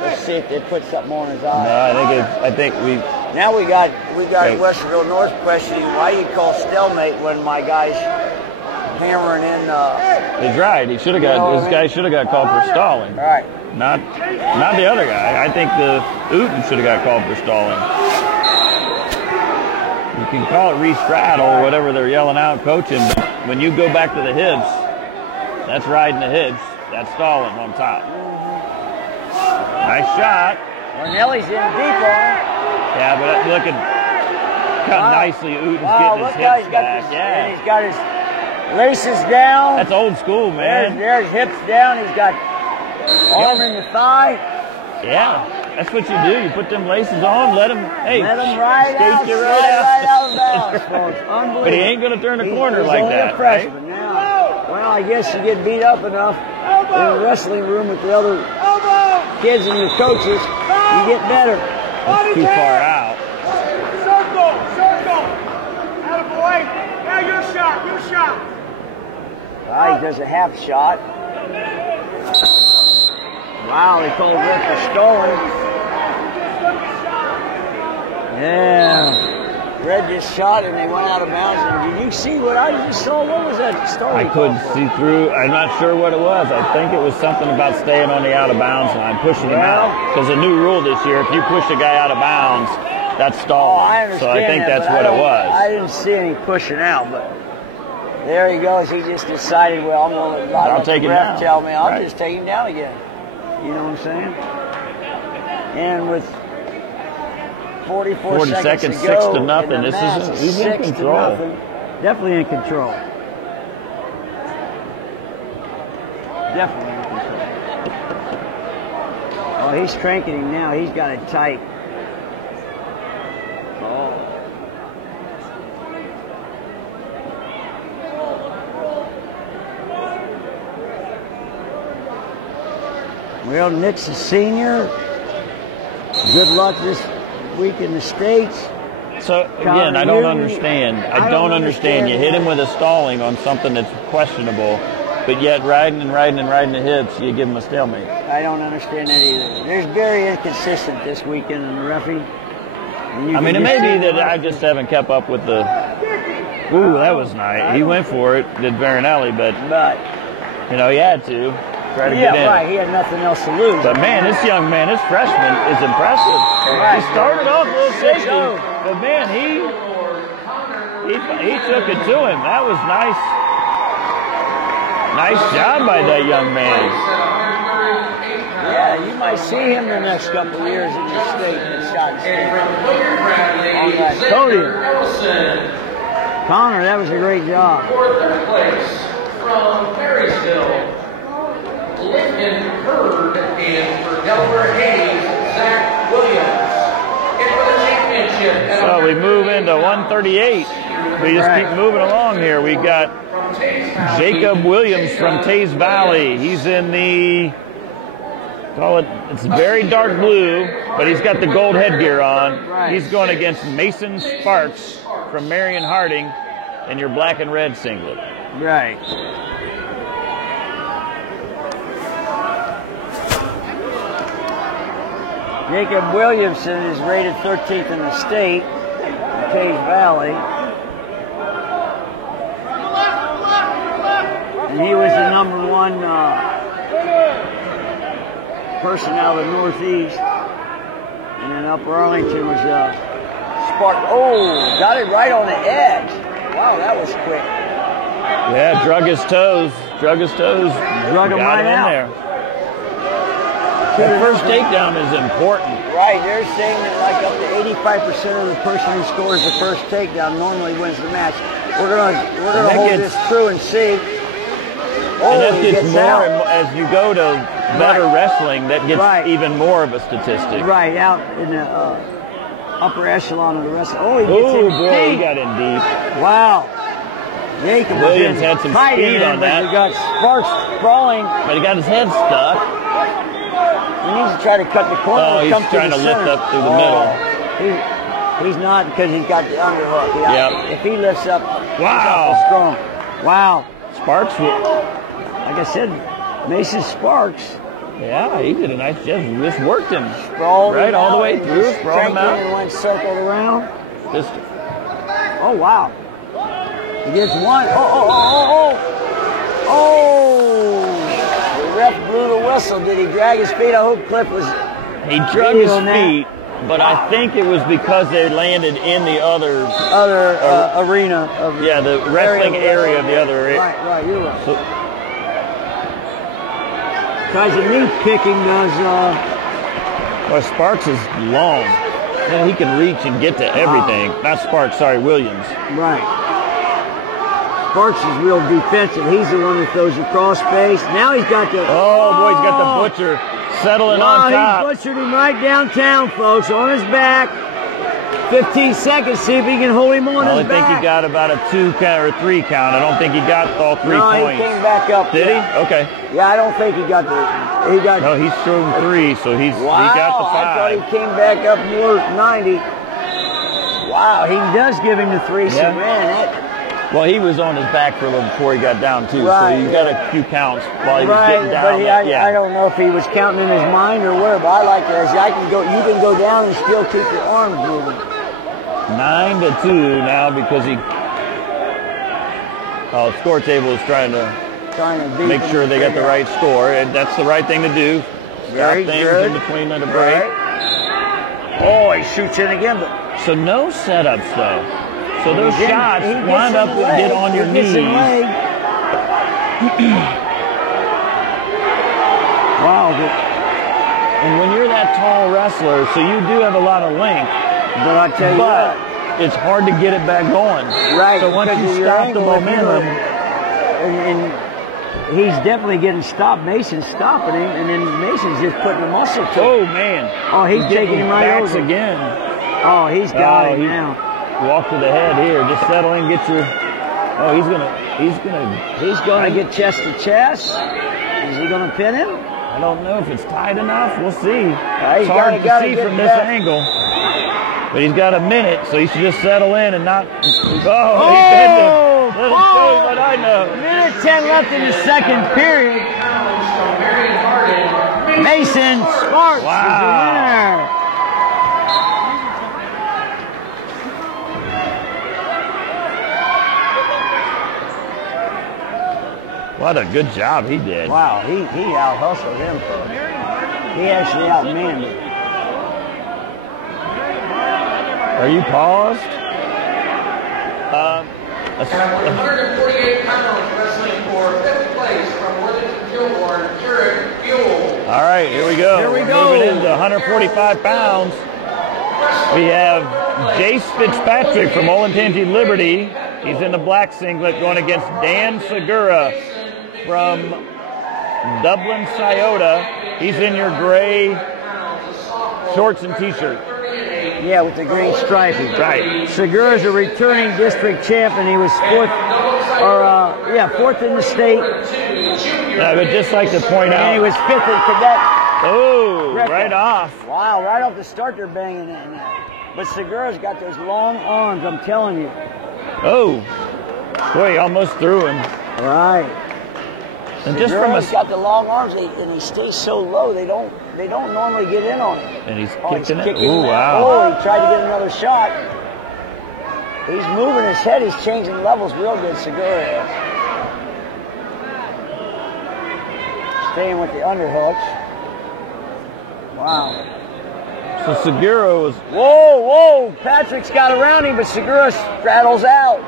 Let's see if they put something on his eye. No, I think we. Now we got Westerville North questioning why you call stalemate when my guy's hammering in. He's right. He should have got. This guy should have got called for stalling. Right. Not the other guy. I think the Uten should have got called for stalling. You can call it re-straddle or whatever they're yelling out, coaching, but when you go back to the hips, that's riding the hips. That's stalling on top. Nice shot. Varnelli's in deep on him. Yeah, but look at how nicely Uten's getting his hips back. And he's got his laces down. That's old school, man. There's hips down. He's got arm in the thigh. Yeah, that's what you do. You put them laces on, let him ride out. You right out of bounds, folks. Unbelievable. But he ain't going to turn a corner like that, right? Now, well, I guess you get beat up enough in a wrestling room with the other kids and your coaches, you get better. That's too far out. Circle. Attaboy. Now your shot. He does a half shot. Wow, they called Rick for stalling. Yeah. Red just shot and they went out of bounds. And did you see what I just saw? What was that story? I couldn't see through. I'm not sure what it was. I think it was something about staying on the out of bounds line, pushing him out. Because the new rule this year, if you push a guy out of bounds, that's stalling. I understand. So I think that's what it was. I didn't see any pushing out, but there he goes. He just decided, well, I'm going to I'll take him down. Tell me, I'll just take him down again. You know what I'm saying? And with 44 seconds to go, 6-0. This is he's in control. Definitely in control. Definitely in control. Oh, he's cranking him now. He's got it tight. Well, Nick's a senior. Good luck this week in the States. So, again, I don't understand. I don't understand. You hit him with a stalling on something that's questionable, but yet riding the hips, you give him a stalemate. I don't understand that either. There's very inconsistent this weekend in the referee. I mean, it may be that I just haven't kept up with the... Ooh, that was nice. He went for it, did Veronelli, but, you know, he had to try to get in. Yeah, right. He had nothing else to lose. But, man, this young man, this freshman is impressive. Right. He started off a little shaky, but, man, he took it to him. That was nice. Nice job by that young man. Yeah, you might see him the next couple of years in the state. Cody. Connor, that was a great job. Third place from Marysville, Lyndon Hurd, and for Delaware Hayes, Zach Williams. And for the championship. So we move into 138. We just keep moving along here. We got Jacob Williams from Tays Valley. He's in the, it's very dark blue, but he's got the gold headgear on. He's going against Mason Sparks from Marion Harding in your black and red singlet. Right. Jacob Williamson is rated 13th in the state, Tays Valley. And he was the number one person out of the Northeast. And then Upper Arlington was Spark. Oh, got it right on the edge. Wow, that was quick. Yeah, drug his toes. Drug him right out. There. That first takedown is important. Right, they're saying that like up to 85% of the person who scores the first takedown normally wins the match. We're gonna hold this true and see. And that gets more as you go to better wrestling. That gets even more of a statistic. Right, out in the upper echelon of the wrestling. Oh, he gets in boy, deep. He got in deep. Wow. Jacob Williams had some speed on that. He got Sparks sprawling. But he got his head stuck. He needs to try to cut the corner. Oh, he's trying to lift up through the middle. He's not, because he's got the underhook. If he lifts up, wow. He's strong. Wow. Sparks, like I said, Mason Sparks. Yeah, he did a nice job. Just worked him. Sprawled right him all the out, way through. Sprawled him out. And went circled around. Just. Oh, wow. He gets one. The ref blew the whistle. Did he drag his feet? I hope Cliff was. He drug his feet, but I think it was because they landed in the other arena. The wrestling area of the other area. Right, you're right. So, guys, the knee picking does. Well, Sparks is long. And he can reach and get to everything. Not Sparks, sorry, Williams. Right. Sparks is real defensive. He's the one that throws the cross face. Now he's got the... Oh, boy, he's got the butcher settling on top. He butchered him right downtown, folks, on his back. 15 seconds, see if he can hold him on his back. I think he got about a 2 count or 3 count. I don't think he got all 3 points. No, he came back up. Did he? Okay. Yeah, I don't think he got the... No, he's thrown 3, so he got the 5. I thought he came back up more 90. Wow, he does give him the 3, so man, well, he was on his back for a little before he got down, too, so he got a few counts while he was getting down. But I don't know if he was counting in his mind or where, but I like that. You can go down and still keep your arms moving. 9-2 now because he... Oh, the score table is trying to make sure they got the right score, and that's the right thing to do. Stop things in between the break. Oh, he shoots in again, but... So no setups, though. So those shots wind up and get on your knees. Wow. And when you're that tall wrestler, so you do have a lot of length. But I tell you what, it's hard to get it back going. Right. So once you stop the momentum, and he's definitely getting stopped. Mason's stopping him, and then Mason's just putting the muscle to him. Oh man! Oh, he's taking him right over again. Oh, he's got him now. Walk to the head here. Just settle in, get your. Oh, he's gonna get chest to chest. Is he gonna pin him? I don't know if it's tight enough. We'll see. He's It's hard to see get from this back. angle. But he's got a minute, so he should just settle in and not. Oh, he bent him. Let him show you what I know. Minute 10 left in the second period. Mason Sparks is the winner. What a good job he did. Wow, he out-hustled him, folks. He actually outmanned him. Are you paused? 148 pounds wrestling for 5th place from Worthington Kilbourne, Keurig Buell. All right, here we go. Here we We're go. moving into 145 pounds. We have Jace Fitzpatrick from Olentangy Liberty. He's in the black singlet going against Dan Segura from Dublin Scioto. He's in your gray shorts and t-shirt. Yeah, with the green striping. Right. Segura's a returning district champion. He was fourth in the state. I would just like to point And he out. was fifth in cadet. Oh, Greco. right off. Wow, right off the start they're banging it. But Segura's got those long arms, I'm telling you. Oh, boy, he almost threw him. Right. And just from Segura's a, got the long arms, and he stays so low, they don't normally get in on him. and he's Oh, he's kicking it. kicking Oh, it. wow. Oh, he tried to get another shot. He's moving his head. He's changing levels real good, Segura is. Staying with the underhooks. Wow. So Segura was. Whoa. Patrick's got around him, but Segura straddles out.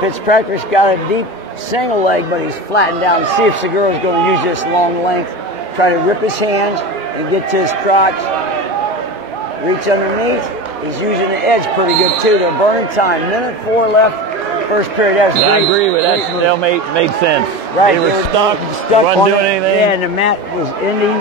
Fitzpatrick's got a deep single leg, but he's flattened out. See if Segura's going to use this long length. Try to rip his hands and get to his crotch. Reach underneath. He's using the edge pretty good, too. They're burning time. Minute 4 left. First period. That's I great. agree with that. Great That made sense. Right, They were stuck. stuck Wasn't on doing it. anything. Yeah, and the mat was ending.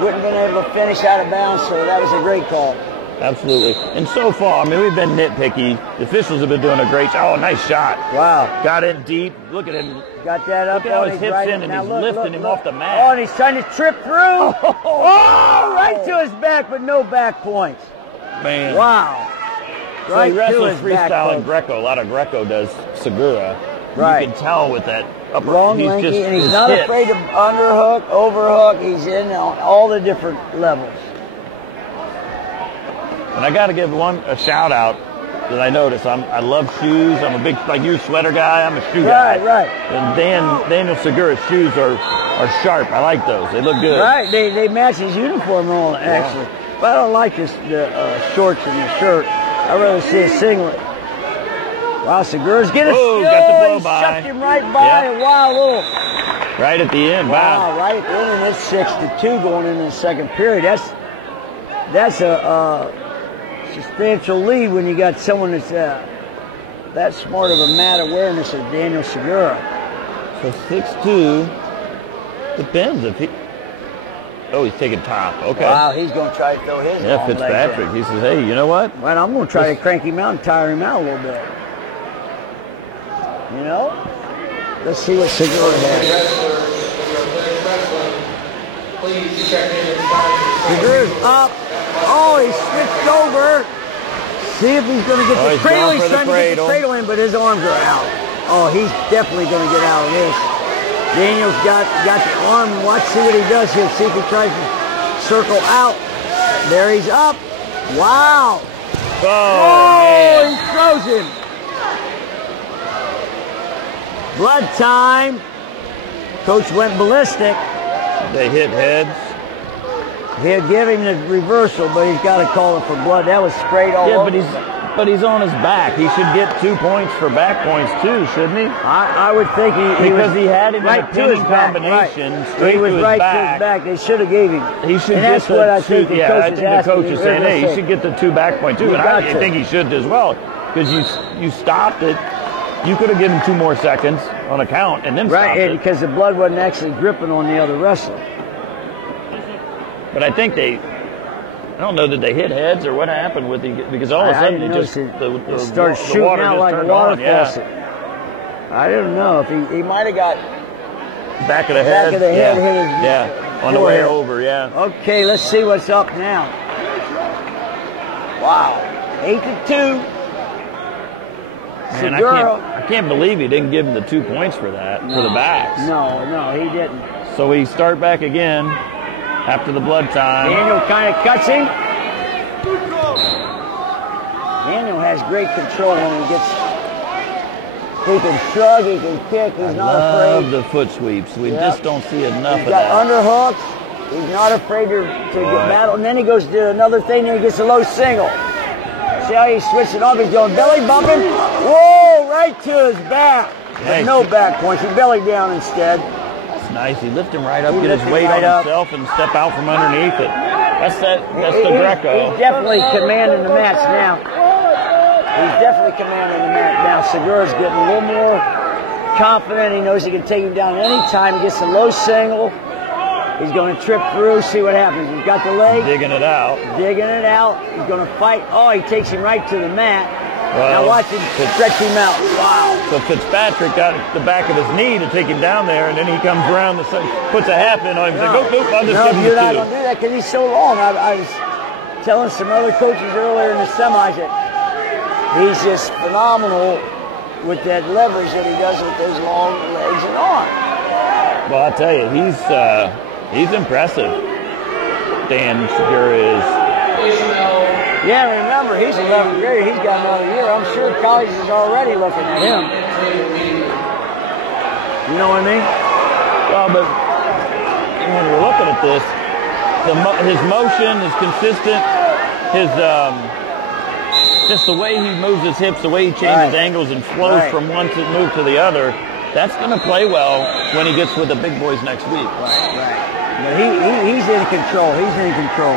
Wouldn't have been able to finish out of bounds, so that was a great call. Absolutely. And so far, I mean, we've been nitpicky. The officials have been doing a great job. Oh, nice shot. Wow. Got in deep. Look at him. Got that up Look at how on his his hips right. in and Now he's look, lifting look, him look. off the mat. Oh, and he's trying to trip through. Oh, right to his back, but no back points. Man. Wow. So Right he to wrestles his back freestyle and points. Greco. A lot of Greco does Segura. Right. You can tell with that upper. Long, he's lanky, just, and he's his not hips. afraid to underhook, overhook. He's in on all the different levels. And I got to give a shout out that I noticed. I love shoes. I'm a big, like you, sweater guy. I'm a shoe guy. Right. And Daniel Segura's shoes are sharp. I like those. They look good. Right, they match his uniform on actually. But I don't like the shorts and the shirt. I'd rather see a singlet. Wow, Segura's getting Oh, got the blow he by. shoved him right by. Yep. And wow, little. Right at the end. Wow. Wow, right at the end, and it's 6-2 going into the second period. That's a substantial lead when you got someone that's that smart of a mat awareness as Daniel Segura. So 6-2. Depends if he. Oh, he's taking top. Okay. Wow, he's going to try to throw his Yeah, long legs Fitzpatrick. in. He says, hey, you know what? Well, I'm going to try to crank him out and tire him out a little bit. You know? Let's see what Segura has. Please check in inside. Segura's up. Oh, he switched over. See if he's going to get Oh, the he's cradle. going He's for the trying to get the cradle. cradle in, but his arms are out. Oh, he's definitely going to get out of this. Daniel's got the arm. Watch, see what he does here. See if he tries to circle out. There he's up. Wow. Oh, man. He throws him. Blood time. Coach went ballistic. They hit heads. He'll give him the reversal, but he's got to call it for blood. That was sprayed all Yeah, over. but he's on his back. He should get 2 points for back points too, shouldn't he? I would think he Because was he had him in right a to pinning his back, combination, right. straight He was to his right to back. his back. They should have gave him. He should and get that's the what I two, think the yeah, coach I is think the asking. coach is saying, hey, you Say, should get the 2 back point too. You And got I to. think he should as well. Because you stopped it. You could have given 2 more seconds on a count and then stopped right, it. because the blood wasn't actually dripping on the other wrestler. But I think I don't know, did they hit heads or what happened with it? Because all of a I sudden didn't it just, notice the started the shooting water out just like a turned water on. Yeah. faucet. I don't know if he might have got back of the head. Back of the head yeah. hit his Yeah, on the way forehead. over, yeah. Okay, let's see what's up now. Wow, 8-2. Man, Segura. I can't believe he didn't give him the 2 points for that, for the backs. No, he didn't. So we start back again after the blood time. Daniel kind of cuts him. Daniel has great control when he gets. He can shrug, he can kick, he's not Love afraid. the foot sweeps. We Yep. just don't see enough He's of got that. underhooks. He's not afraid to get battle. And then he goes to another thing, then he gets a low single. See how he's switching off? He's going belly bumping. Whoa, right to his back. But Hey. no back points. He belly down instead. That's nice. He lift him right up, He get his lift him weight right on up. himself, and step out from underneath it. That's the Greco. He's definitely commanding the match now. He's definitely commanding the match now. Segura's getting a little more confident. He knows he can take him down any time. He gets a low single. He's going to trip through, see what happens. He's got the leg. Digging it out. Digging it out. He's going to fight. Oh, he takes him right to the mat. Well, now watch him stretch him out. Wow. So Fitzpatrick got the back of his knee to take him down there, and then he comes around and puts a half in on him. No, Like, I'll just no, give him you're the not 2. going to do that because he's so long. I was telling some other coaches earlier in the semis that he's just phenomenal with that leverage that he does with those long legs and arms. Well, I tell you, he's impressive. Dan Segura is. Yeah, remember, he's 11th grade. He's got another year. I'm sure college is already looking at him. You know what I mean? Well, but when we're looking at this, his motion is consistent. His just the way he moves his hips, the way he changes angles and flows from one move to the other, that's going to play well when he gets with the big boys next week. Right. But he's in control. He's in control.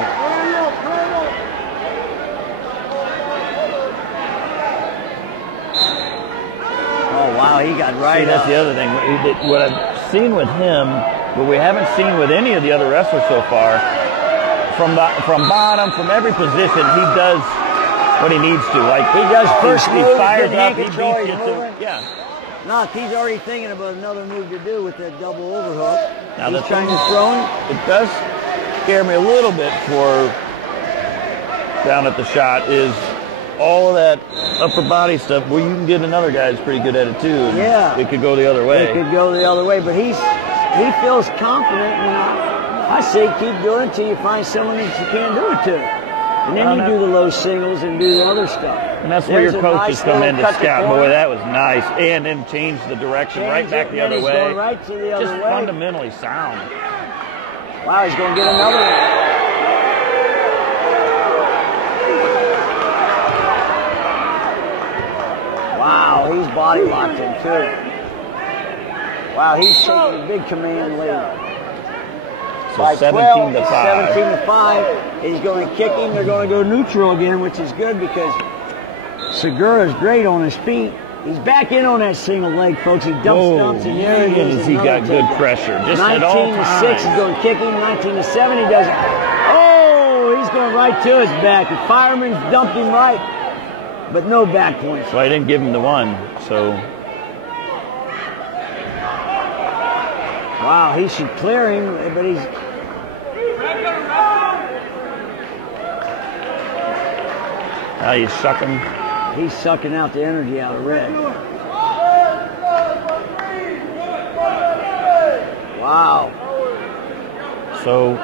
Oh, wow, he got right. See, that's the other thing. What I've seen with him, but we haven't seen with any of the other wrestlers so far, from bottom, from every position, he does what he needs to. Like he does first he move, fires then up, he he control, beats you he's to, moving. yeah. No, he's already thinking about another move to do with that double overhook. Now He's the trying thing to throw him. it does scare me a little bit for down at the shot is all of that upper body stuff where you can get another guy that's pretty good at it too. And Yeah. it could go the other way. It could go the other way, but he feels confident. And I say keep doing it until you find someone that you can't do it to. And then you do the low singles and do the other stuff. And that's where There's your a coaches nice come little in to cut the scout. corner. Boy, that was nice. And then change the direction right Change back it, the and other he's way. going right to the other Just way. fundamentally sound. Wow, he's going to get another one. Wow, he's body locked him too. Wow, he's taking a big command lead. So By 17 to 5. 17 to 5. He's going to kick him. They're going to go neutral again, which is good because Segura's great on his feet. He's back in on that single leg, folks. He stumps in the air. man, has he got good pressure. Just at all 19 to 6, times. he's going to kick him. 19 to 7, he doesn't. Oh, he's going right to his back. The fireman's dumped him right, but no back points. Well, I didn't give him the one, so. Wow, he should clear him, but he's. Now he's sucking. He's sucking out the energy out of Red. Wow. So.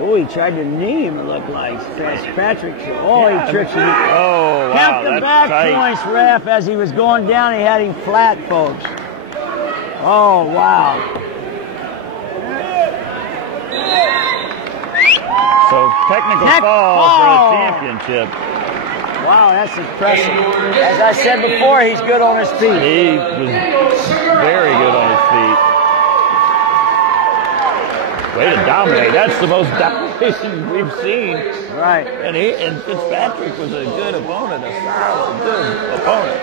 Oh, he tried to knee him, it looked like. Patrick. Oh, he tricked him. Oh, wow. Count the That's back tight. points, ref. As he was going down, he had him flat, folks. Oh, wow. So technical fall for the championship. Wow, that's impressive. As I said before, he's good on his feet. He was very good on his feet. Way to dominate. That's the most domination we've seen. Right. And Fitzpatrick was a good opponent, a solid, good opponent.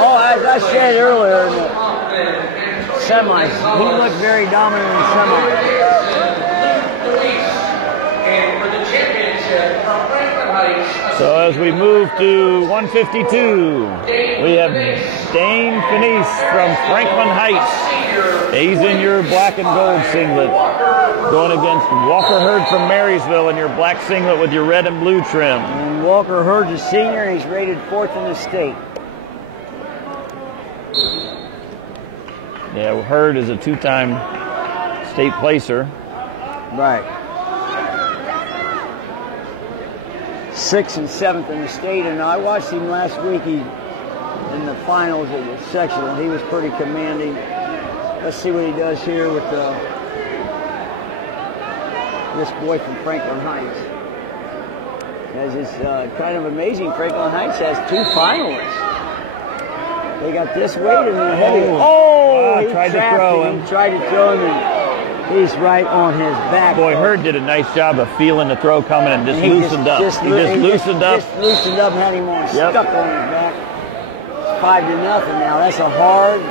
Oh, as I said earlier in the semis, he looked very dominant in the semis. And for the championship from Franklin High So as we move to 152, we have Dane Finis from Franklin Heights. He's in your black and gold singlet, going against Walker Hurd from Marysville in your black singlet with your red and blue trim. And Walker Hurd's a senior, and he's rated 4th in the state. Yeah, Hurd is a 2-time state placer. Right. 6th and 7th in the state, and I watched him last week. He in the finals of the sectional. He was pretty commanding. Let's see what he does here with this boy from Franklin Heights. As it's kind of amazing, Franklin Heights has 2 finalists. They got this weight and then heavy. Oh, he tried to throw him. He tried to throw him, and he's right on his back. Boy, Hurd did a nice job of feeling the throw coming and just loosened up. He just loosened up. Just loosened up and had him on stuck on his back. It's 5-0 now. That's a hard.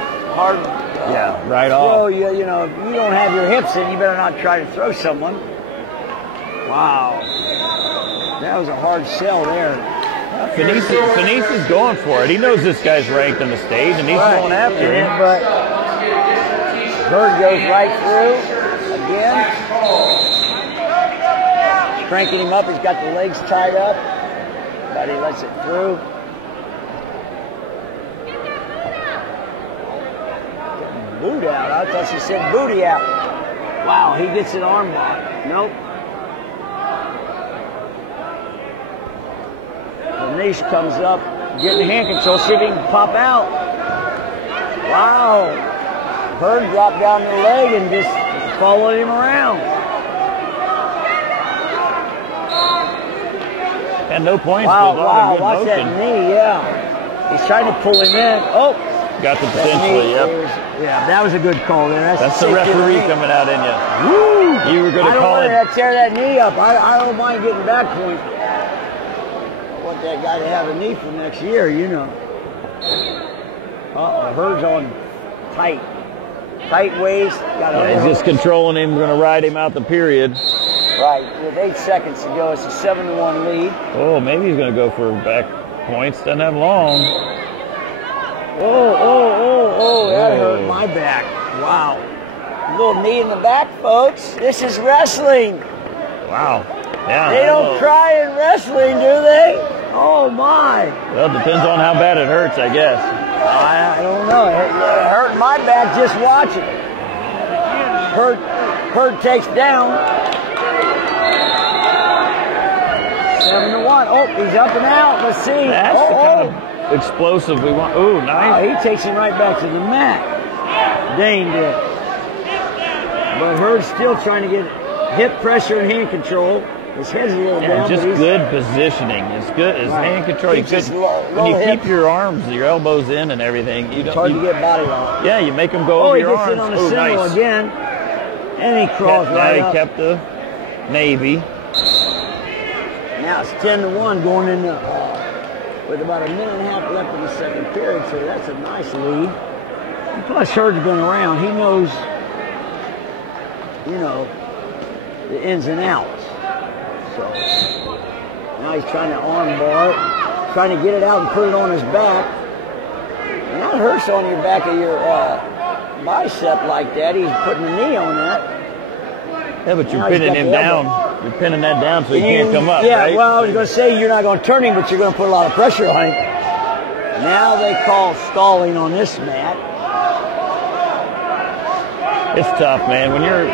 Yeah, right throw. off. You know, if you don't have your hips in, you better not try to throw someone. Wow. That was a hard sell there. Finis is going for it. He knows this guy's ranked in the state, and he's going after him. But Hurd goes right through again. Cranking him up. He's got the legs tied up, but he lets it through. Boot out. I thought she said booty out. Wow, he gets an arm bar. Nope. Nish comes up, getting hand control, see if he can pop out. Wow. Hurd dropped down the leg and just followed him around. And no points. Wow, watch that knee, yeah. He's trying to pull him in. Oh. Got the potential, yep. Yeah, that was a good call there. That's the referee coming out in you. Woo! You were going to call it. I don't want to tear that knee up. I don't mind getting back points. That guy to have a knee for next year, you know. Hurd's on tight waist. He's just controlling him, going to ride him out the period. Right, with 8 seconds to go, it's a 7-1 lead. Oh, maybe he's going to go for back points. Doesn't have long. That hurt my back. Wow. A little knee in the back, folks. This is wrestling. Wow. Yeah. They don't cry in wrestling, do they? Oh, my. Well, it depends on how bad it hurts, I guess. I don't know. It hurt my back just watching. Hurd takes down. 7-1. Oh, he's up and out. Let's see. That's the kind of explosive we want. Oh, nice. He takes him right back to the mat. Dane did. But Hurd's still trying to get hip pressure and hand control. His head's a little down. Just good positioning. It's good. His hand control. When you keep your arms, your elbows in and everything, it's hard to get body lock. Yeah, you make them go over your arms. He gets in on the cymbal again. And he crawls right up. He kept the Navy. Now it's 10-1 going in with about 1.5 minutes left in the second period, so that's a nice lead. And plus, Hurd's been around. He knows, the ins and outs. So now he's trying to arm bar it, trying to get it out and put it on his back. And that hurts on your back of your bicep like that. He's putting the knee on that. Yeah, but you're pinning him down. You're pinning that down so he can't come up, yeah, right? Well, I was going to say you're not going to turn him, but you're going to put a lot of pressure on him. Now they call stalling on this mat. It's tough, man. When you're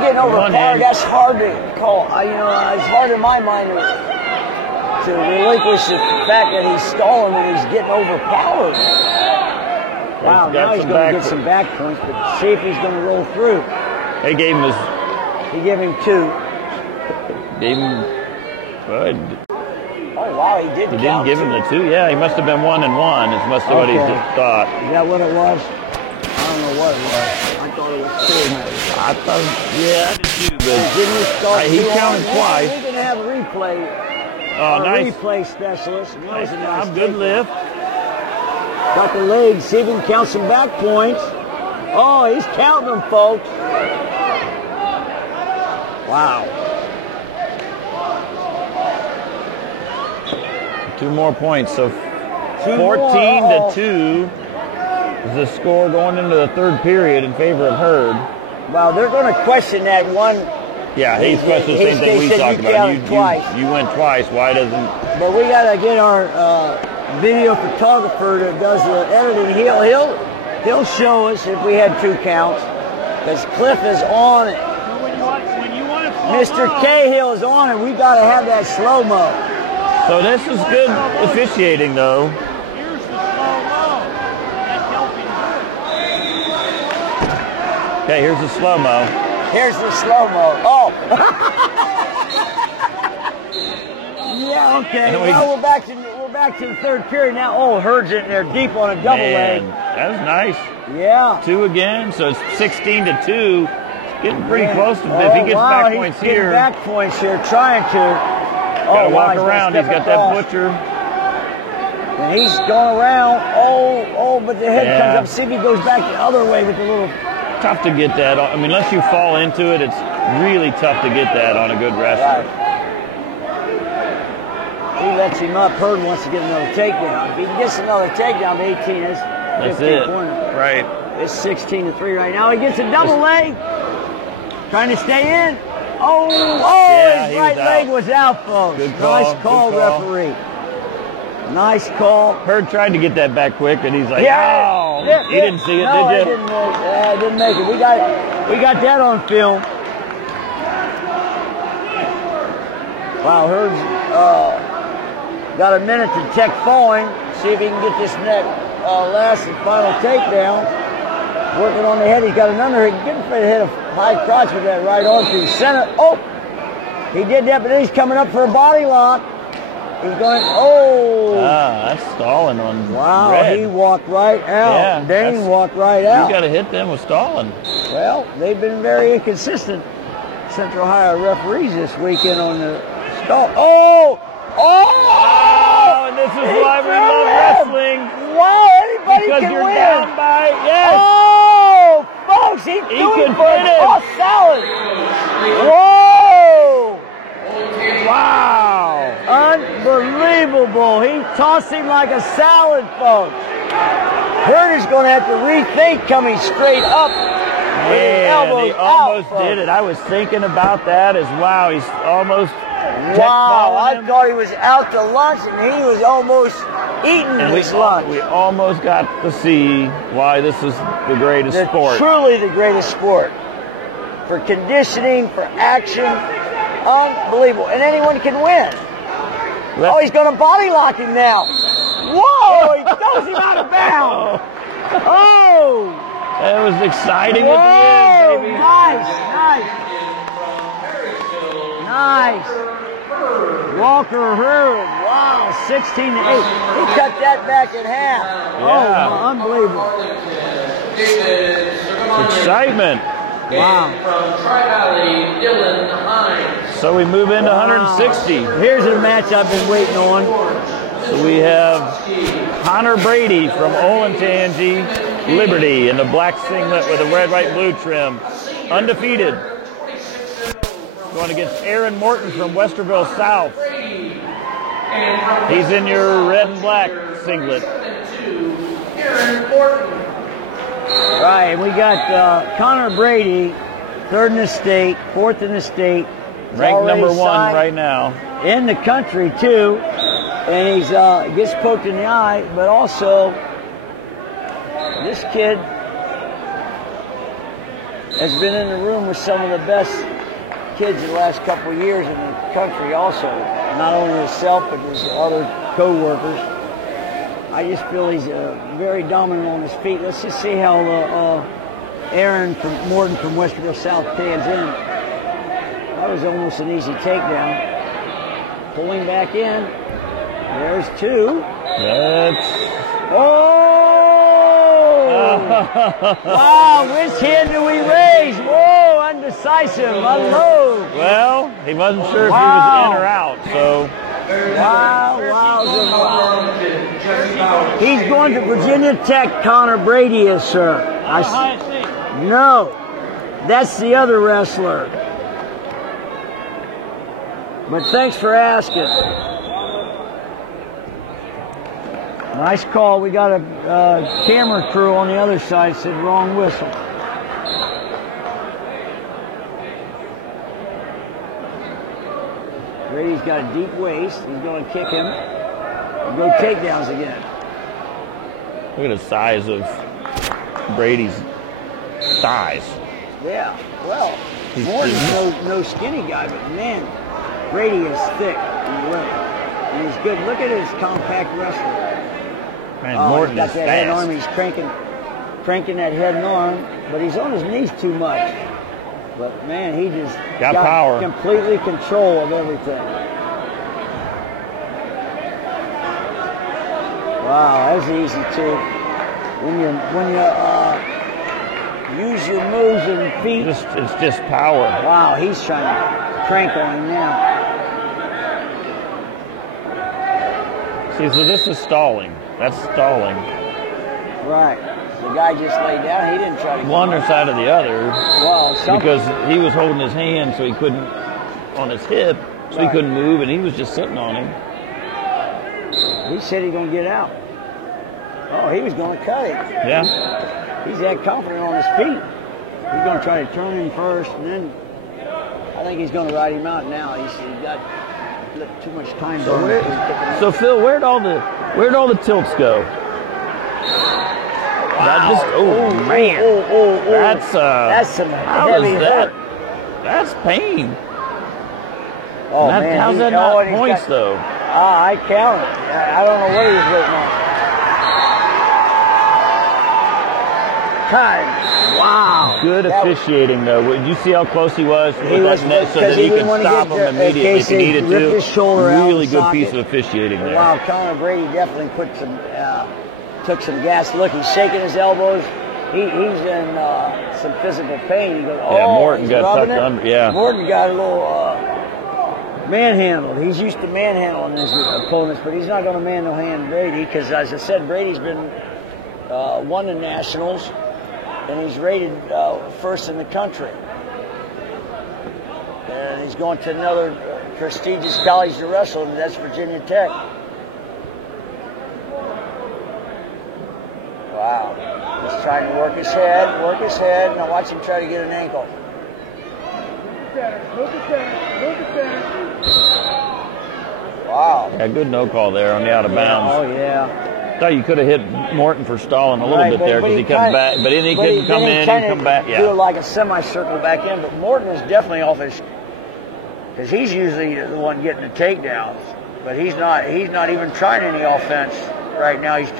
getting overpowered, that's hard to call. It's hard in my mind to relinquish the fact that he's stalling when he's getting overpowered. Wow, now he's going to get some back points, but see if he's going to roll through. They gave him He gave him 2. Gave him good. Oh wow, he did. He didn't give him the 2. Yeah, he must have been 1-1. Is must have what he thought. Is that what it was? I don't know what it was. I thought it was 2. I thought, yeah, I did too, but didn't he counted twice. We can have replay. Nice. Replay specialist. Nice job. Good lift. Got the legs. See if he can count some back points. Oh, he's counting them, folks. Wow. 2 more points. So 2 14 more. to 2 is the score going into the 3rd period in favor of Hurd. Well, they're going to question that one. Yeah, he's questioning the same thing we said talked you about. counted twice. You went twice. Why doesn't? But we got to get our video photographer that does the editing. He'll show us if we had 2 counts, because Cliff is on it. When you want it Mr. Cahill is on it. We got to have that slow-mo. So this is good officiating, though. here's the slow-mo. That's helping her. Okay, here's the slow-mo. Here's the slow-mo. Oh. Yeah, okay. And Well, we're back to the 3rd period now. Oh, Hurd's in there deep on a double leg. Man, that was nice. Yeah. 2 again, so it's 16 to 2. Getting pretty Man. close to Oh, if he gets wow, back he's points getting here. back points here, trying to. Gotta wow, walk he's around. gonna He's step got that across. butcher. And he's going around. Oh, but the head Yeah. comes up. See if he goes back the other way with the little. Tough to get that. I mean, unless you fall into it, it's really tough to get that on a good wrestler. Right. He lets him up. Hurd wants to get another takedown. If he gets another takedown to 18, it's 15 That's it. points. Right. It's 16 to 3 right now. He gets a double leg. Trying to stay in. Oh, Yeah, his he right was leg out. was out, folks. Good call, Nice call, good call. referee. Nice call. Hurd tried to get that back quick, and he's like, Yeah, "Oh, yeah, he didn't see it, no, did he you?" didn't make it. We got that on film. Wow, Hurd's got a minute to check falling. See if he can get this last and final takedown. Working on the head. He's got another. Getting ready to hit a high crotch with that right arm to the center. Oh, he did that, but then he's coming up for a body lock. He's going. Oh. That's stalling on Wow, Red. he walked right out. Yeah, Dane that's- walked right out. You got to hit them with stalling. Well, they've been very inconsistent, Central Ohio referees this weekend on the stall. Oh! Oh, and this is He why we threw love him. wrestling. Wow, anybody Because can you're win. down by, yes. Oh, folks, he threw can him for a finish. tossed salad. Whoa! Wow. Unbelievable. He tossed him like a salad, folks. Hurd is going to have to rethink coming straight up. With his Man, elbows he out, almost folks. did it. I was thinking about that as wow. He's almost Wow, check-balling I him. thought he was out to lunch and he was almost eating And his lunch. we almost got to see why this is the greatest sport. Truly the greatest sport. For conditioning, for action. Unbelievable. And anyone can win. Oh, he's going to body lock him now. Whoa, he throws him out of bounds. Oh. That was exciting Whoa, at the end, baby. Nice. Walker Hurd. Wow, 16 to 8. He cut that back in half. Yeah. Oh, unbelievable. Excitement. Wow. From Tri-Valley, Dylan Hines. So we move into 160. Here's a match I've been waiting on. So we have Connor Brady from Olentangy Liberty in the black singlet with a red, white, blue trim. Undefeated. Going against Aaron Morton from Westerville South. He's in your red and black singlet. Aaron Morton. Right, we got Connor Brady, 3rd in the state, 4th in the state. He's Ranked already number 1 signed right now. in the country too, and he's gets poked in the eye, but also this kid has been in the room with some of the best kids the last couple of years in the country also, not only himself but his other co-workers. I just feel he's very dominant on his feet. Let's just see how Aaron Morton from Westerville South pans in. That was almost an easy takedown. Pulling back in. There's 2. That's Oh! Wow, which hand do we raise? Whoa, undecisive, unload. well, he wasn't sure if Wow. he was in or out, so Wow. He's going to Virginia Tech, Connor Brady is, sir. No, that's the other wrestler. But thanks for asking. Nice call. We got a camera crew on the other side said wrong whistle. Brady's got a deep waist. He's going to kick him and go takedowns again. Look at the size of Brady's thighs. Yeah, well, Morton's no skinny guy, but man, Brady is thick and limp. And he's good. Look at his compact wrestling. Man, he's Morton got is that head fast. arm. He's cranking that head and arm, but he's on his knees too much. But man, he just got power. Completely control of everything. Wow, that's easy too. When you use your moves and feet. It's just power. Wow, he's trying to crank on him now. See, so this is stalling. That's stalling. Right. The guy just laid down. He didn't try to One or side of the other. Well, because he was holding his hand so he couldn't, on his hip, so he couldn't move, and he was just sitting on him. He said he's going to get out. Oh, he was going to cut it. Yeah. He's that confident on his feet. He's going to try to turn him first, and then I think he's going to ride him out now. He's got too much time. So Phil, where'd all the tilts go? That just, man. That's some heavy hurt. That's pain. Oh, man. How's that not points, though? I count it. I don't know what he was waiting on. God, wow. Good officiating, though. Did you see how close he was with that net so that he he could didn't stop him immediately if he needed to? His shoulder really out good socket. piece of officiating there. Wow, Conor Brady definitely took some gas. Look, he's shaking his elbows. He's in some physical pain. He goes, Morton got tucked under. Yeah. Morton got a little manhandled. He's used to manhandling his opponents, but he's not going to man-no-hand Brady because, as I said, Brady's been won the Nationals, and he's rated first in the country. And he's going to another prestigious college to wrestle, and that's Virginia Tech. Wow. He's trying to work his head. Now watch him try to get an ankle. Wow. Yeah, good no call there on the out of bounds. Oh, yeah. Thought you could have hit Morton for stalling a little bit there because he comes back, but then he couldn't come in and come back. Yeah. Do like a semicircle back in, but Morton is definitely off his, because he's usually the one getting the takedowns, but he's not even trying any offense right now. He's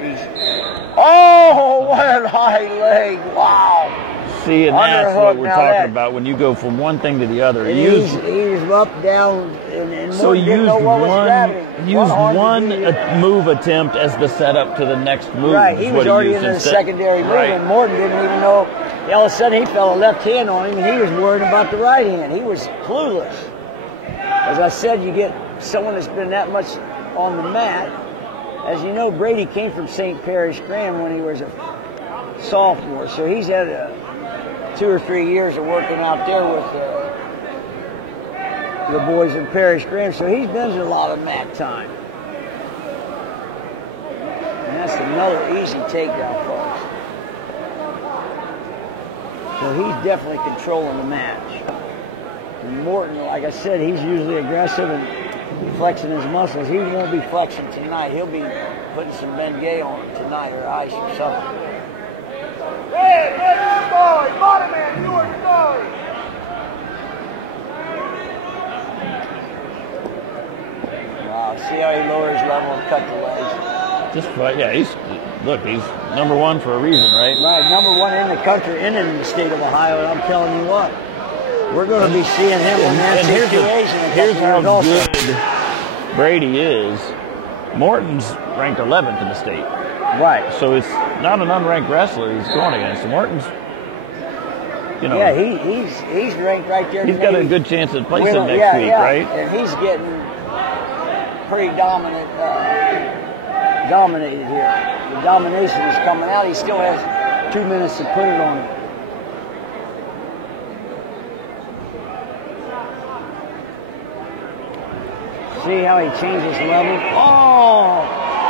oh, what a high leg! Wow. See, and that's what we're talking about when you go from one thing to the other. He's up, down, and so use one move attempt as the setup to the next move. Right, he was already in the secondary move, and Morton didn't even know. All of a sudden, he felt a left hand on him, and he was worried about the right hand. He was clueless. As I said, you get someone that's been that much on the mat. As you know, Brady came from St. Parish Graham when he was a sophomore, so he's had 2 or 3 years of working out there with the boys in Parish Graham, so he's been to a lot of mat time. And that's another easy takedown, folks. So he's definitely controlling the match. And Morton, like I said, he's usually aggressive and flexing his muscles. He won't be flexing tonight. He'll be putting some Bengay on tonight or ice or something. Hey, bottom man, do it, Wow, see how he lowers level and cut the legs. He's number one for a reason, right? Right, number one in the country and in the state of Ohio, and I'm telling you what, we're going to be seeing him in that situation. Here's how good Brady is. Morton's ranked 11th in the state. Right. So it's not an unranked wrestler he's going against. Morton's, Yeah, he's ranked right there. He's got a good chance of placing next week, right? And he's getting pretty dominated here. The domination is coming out. He still has 2 minutes to put it on him. See how he changes level? Oh!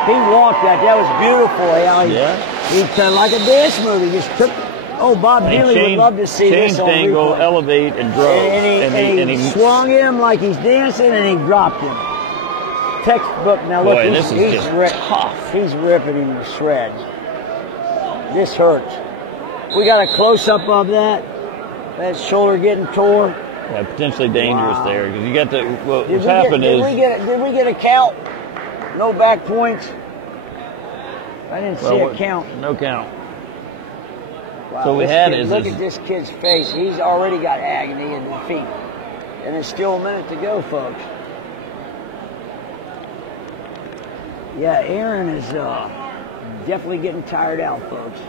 He walked that. That was beautiful. He kind of like a dance move. He just took. Oh, Bob Dinley would love to see this on angle, replay. elevate, and drove. And he swung him like he's dancing, and he dropped him. Textbook. Now look, boy, this is just tough. He's ripping him to shreds. This hurts. We got a close-up of that. That shoulder getting torn. Yeah, potentially dangerous there because you got the. Well, Did we get a count? No back points. I didn't see a count. No count. Wow, so we had is look at this kid's face. He's already got agony in defeat, and there's still a minute to go, folks. Yeah, Aaron is definitely getting tired out, folks.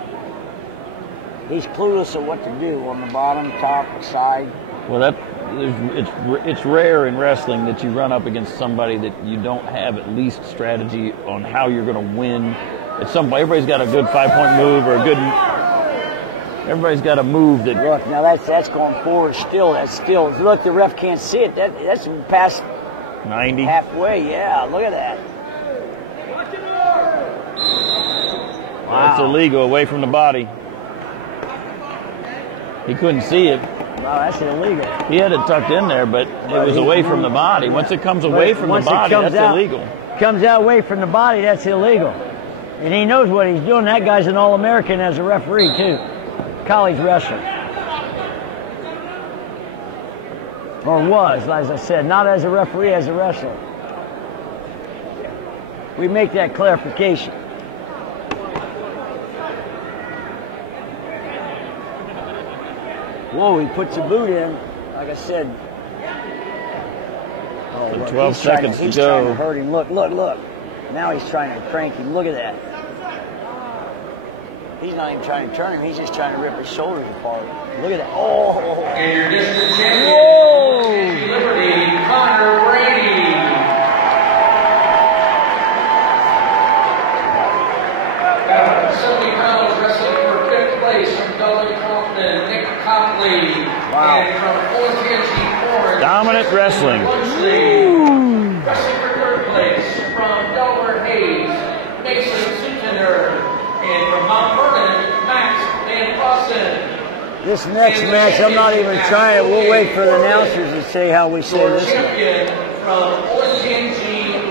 He's clueless of what to do on the bottom, top, side. Well, it's rare in wrestling that you run up against somebody that you don't have at least strategy on how you're going to win. Everybody's got a good 5-point move or a good. Everybody's got a move that. Look, now that's going forward still. That's still. Look, the ref can't see it. That's past 90. Halfway. Yeah, look at that. Wow. That's illegal, away from the body. He couldn't see it. Wow, that's illegal. He had it tucked in there, but it was away from the body. Once it comes away from the body, that's illegal. Comes out away from the body, that's illegal. And he knows what he's doing. That guy's an All-American as a referee, too. College wrestler. Or was, as I said, not as a referee, as a wrestler. We make that clarification. Whoa, he puts a boot in, like I said. Oh, look, 12 seconds to go. He's trying to hurt him. Look. Now he's trying to crank him. Look at that. He's not even trying to turn him. He's just trying to rip his shoulders apart. Look at that. Oh. And your district champion, Liberty, Connor Brady. At 70 pounds, wrestling for 5th place from Dublin, Compton, Nick Copley. Wow. And from Orange, Orange. Dominant wrestling. Wrestling for 3rd place from Delaware Hayes, Mason Sutiner. And from Mount Vernon, Max Van Fossen. This next match, I'm not even trying. We'll wait for the announcers to say how we say this. Champion from Orange,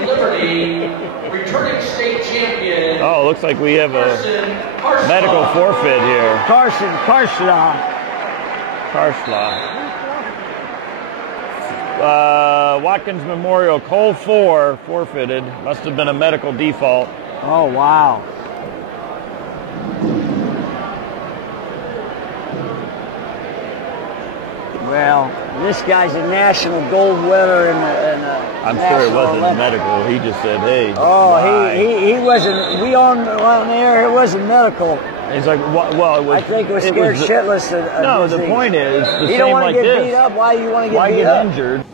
Liberty, returning state champion. Oh, looks like we have a medical forfeit here. Karslaw. Watkins Memorial, Cole 4, forfeited. Must have been a medical default. Oh, wow. Well, this guy's a national gold winner in the I'm sure it wasn't medical. He just said, hey. Oh, he wasn't. We on air. It wasn't medical. He's like, well, it was. I think it was scared shitless. No, the point is, you don't want to get beat up. Why do you want to get beat up? Why get injured?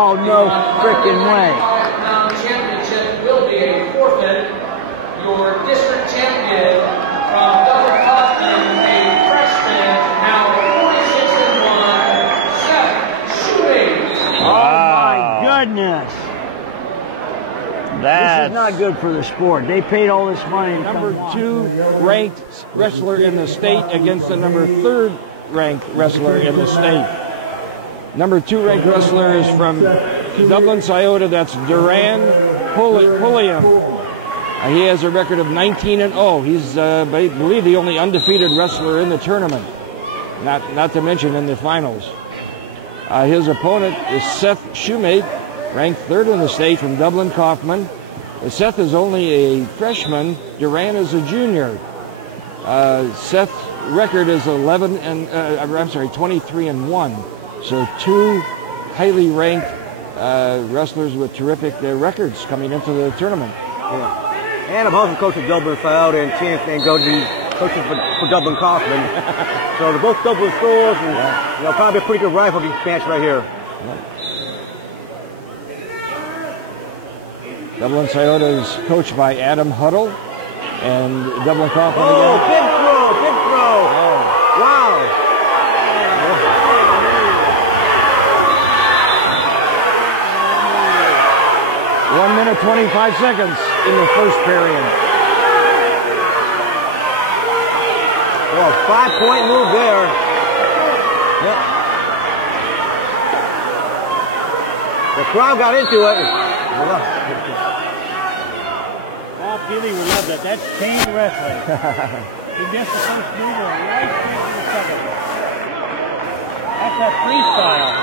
Oh, no freaking way. Now championship will be a forfeit. Your district champion from Dublin Kaufman, a freshman, now 46-1, Seth Shoemate. Wow. Oh, my goodness. This That's is not good for the sport. They paid all this money. to Number come 2 ranked wrestler in the state against the number 3rd ranked wrestler in the state. Number 2 ranked wrestler is from Dublin, Scioto. That's Duran Pulliam. He has a record of 19-0. He's, I believe, the only undefeated wrestler in the tournament. Not to mention in the finals. His opponent is Seth Shoemate, ranked 3rd in the state from Dublin Kaufman. Seth is only a freshman. Duran is a junior. Seth's record is 23-1. So 2 highly ranked wrestlers with terrific records coming into the tournament. Yeah. And I'm also coach of Dublin Scioto and Chance and go to coaching for Dublin Kaufman. So they're both Dublin schools, and probably a pretty good rivalry match right here. Dublin Scioto is coached by Adam Huddle, and Dublin Kaufman Oh, again. big throw, big throw. Oh. Wow. 1 minute 25 seconds in the first period. Well, 5-point move there. Yep. The crowd got into it. Bob Gilly will love that. That's chain wrestling. He gets the first move right into the second. That's that freestyle.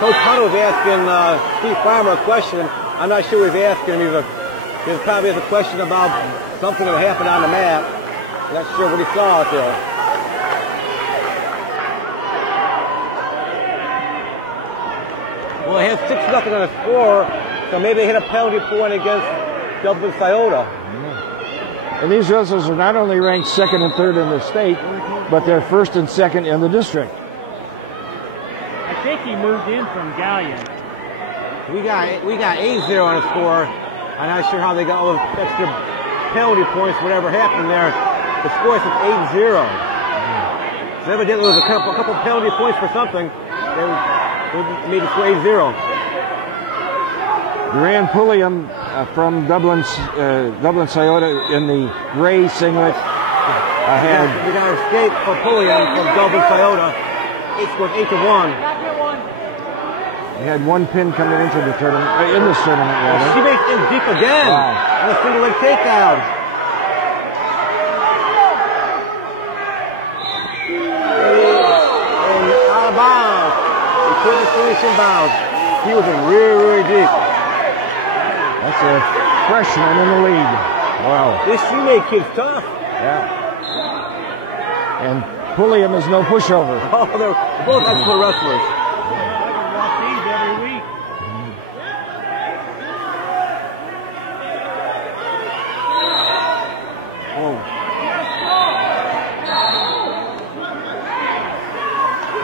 Coach Huddle was asking Steve Farmer a question. I'm not sure he's asking him. He probably has a question about something that happened on the mat. I'm not sure what he saw out there. Well, they have 6-0 on the score, so maybe they hit a penalty point against Dublin Scioto. And these wrestlers are not only ranked 2nd and 3rd in the state, but they're 1st and 2nd in the district. I think he moved in from Gallion. We got 8-0 on the score. I'm not sure how they got all the extra penalty points, whatever happened there. The score is 8-0. So evidently there was a couple penalty points for something. They made the score 8-0. Duran Pulliam from Dublin Scioto in the gray singlet We got an escape for Pulliam from Dublin Scioto. It scored 8-1. They had 1 pin coming into the tournament, in this tournament, rather. She makes it deep again. Wow. On a single leg takedown. And out of bounds. He couldn't finish in bounds. He was in really deep. That's a freshman in the league. Wow. This Shoemate kid's tough. Yeah. And Pulliam is no pushover. Oh, they're both excellent wrestlers. Every week.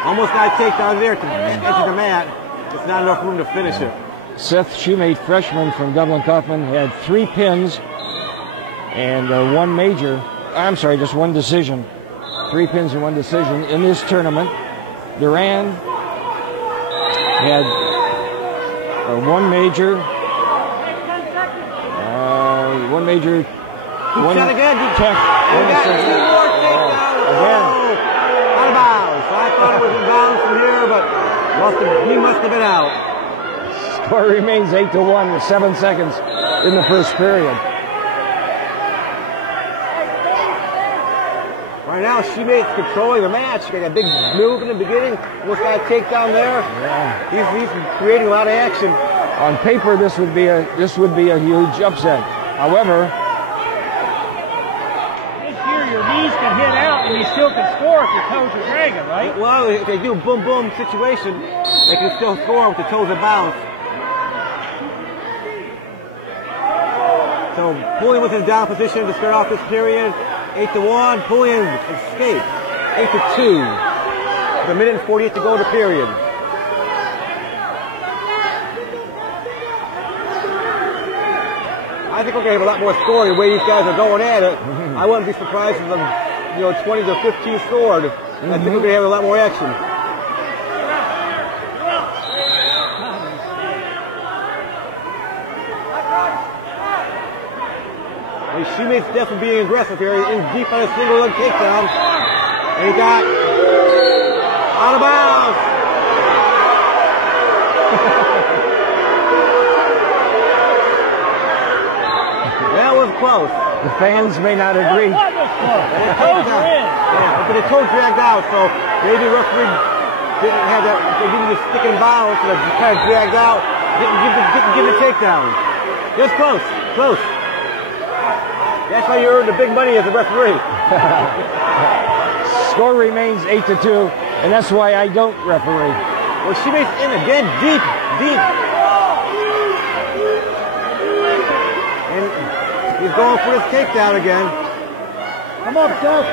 Almost got a takedown there to enter the mat. It's not enough room to finish it. Seth Shoemate, freshman from Dublin Kaufman, had 3 pins and just 1 decision. 3 pins and 1 decision in this tournament. Duran had 1 major major Shot again. tech. And we got two more takedowns. Again. Oh, out of bounds. So I thought it was in bounds from here, but he must have been out. Score remains 8-1 with 7 seconds in the first period. Right now, Shoemate's controlling the match. He got a big move in the beginning. Almost got a takedown there. Yeah. He's creating a lot of action. On paper, this would be a huge upset. However, This year your knees can hit out and you still can score if your toes are dragging, right? Well, if they do a boom-boom situation, they can still score with the toes of bounce. So Pulliam was in down position to start off this period. 8-1. Pulliam escaped. 8-2. With a minute and 48 to go in the period. I think we're going to have a lot more scoring the way these guys are going at it. I wouldn't be surprised if 20 to 15 scored. I think we're going to have a lot more action. Shoemate's definitely being aggressive here. In deep on a single leg takedown. And he got out of bounds. That was close. the fans may not agree. The toes are in. Yeah, but the toe dragged out, so maybe the referee didn't have that. They didn't just stick in bounds, so it kind of dragged out. Didn't give the takedown. Just close. That's why you earn the big money as a referee. Score remains 8-2, and that's why I don't referee. Well, Shoemate's in again, deep. And he's going for his takedown again. Come on, Chuck.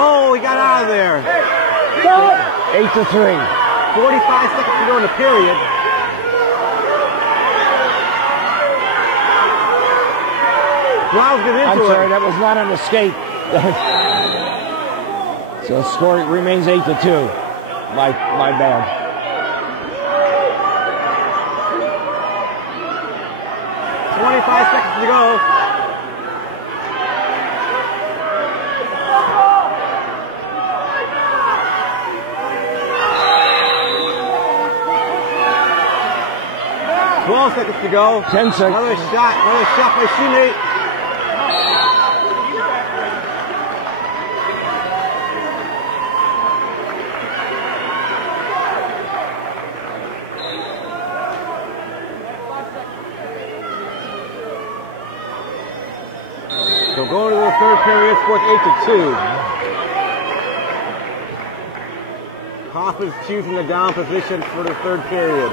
Oh, he got out of there. 8-3. 45 seconds to go in the period. Browns get into I'm it. sorry, that was not an escape. So score remains 8-2. My bad. $25 seconds to go. Seconds to go. 10 seconds. Another shot by Shoemate. So going to the third period, score's 8-2. Hoffman's choosing the down position for the third period.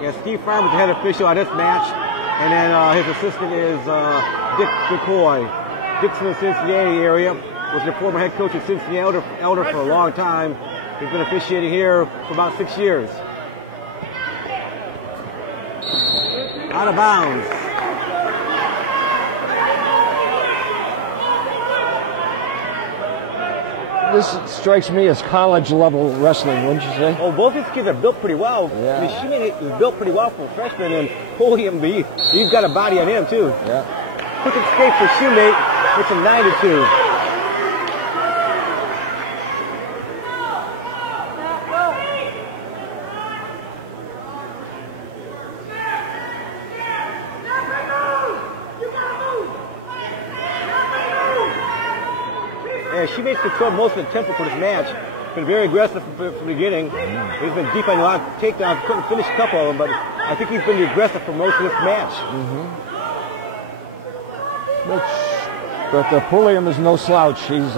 Yeah, Steve Fry was the head official on this match, and then his assistant is Dick McCoy. Dick's from the Cincinnati area, was the former head coach of Cincinnati Elder for a long time. He's been officiating here for about 6 years. Out of bounds. This strikes me as college-level wrestling, wouldn't you say? Oh, both these kids are built pretty well. Yeah. I mean, Shoemate is built pretty well for a freshman, and Pulliam, he's got a body on him, too. Yeah. Quick escape for Shoemate. It's a 9-2. Yeah, Shoemate's controlled most of the tempo for this match. Been very aggressive from the beginning. He's been deep on a lot of takedowns. Couldn't finish a couple of them, but I think he's been aggressive for most of this match. But Pulliam is no slouch. He's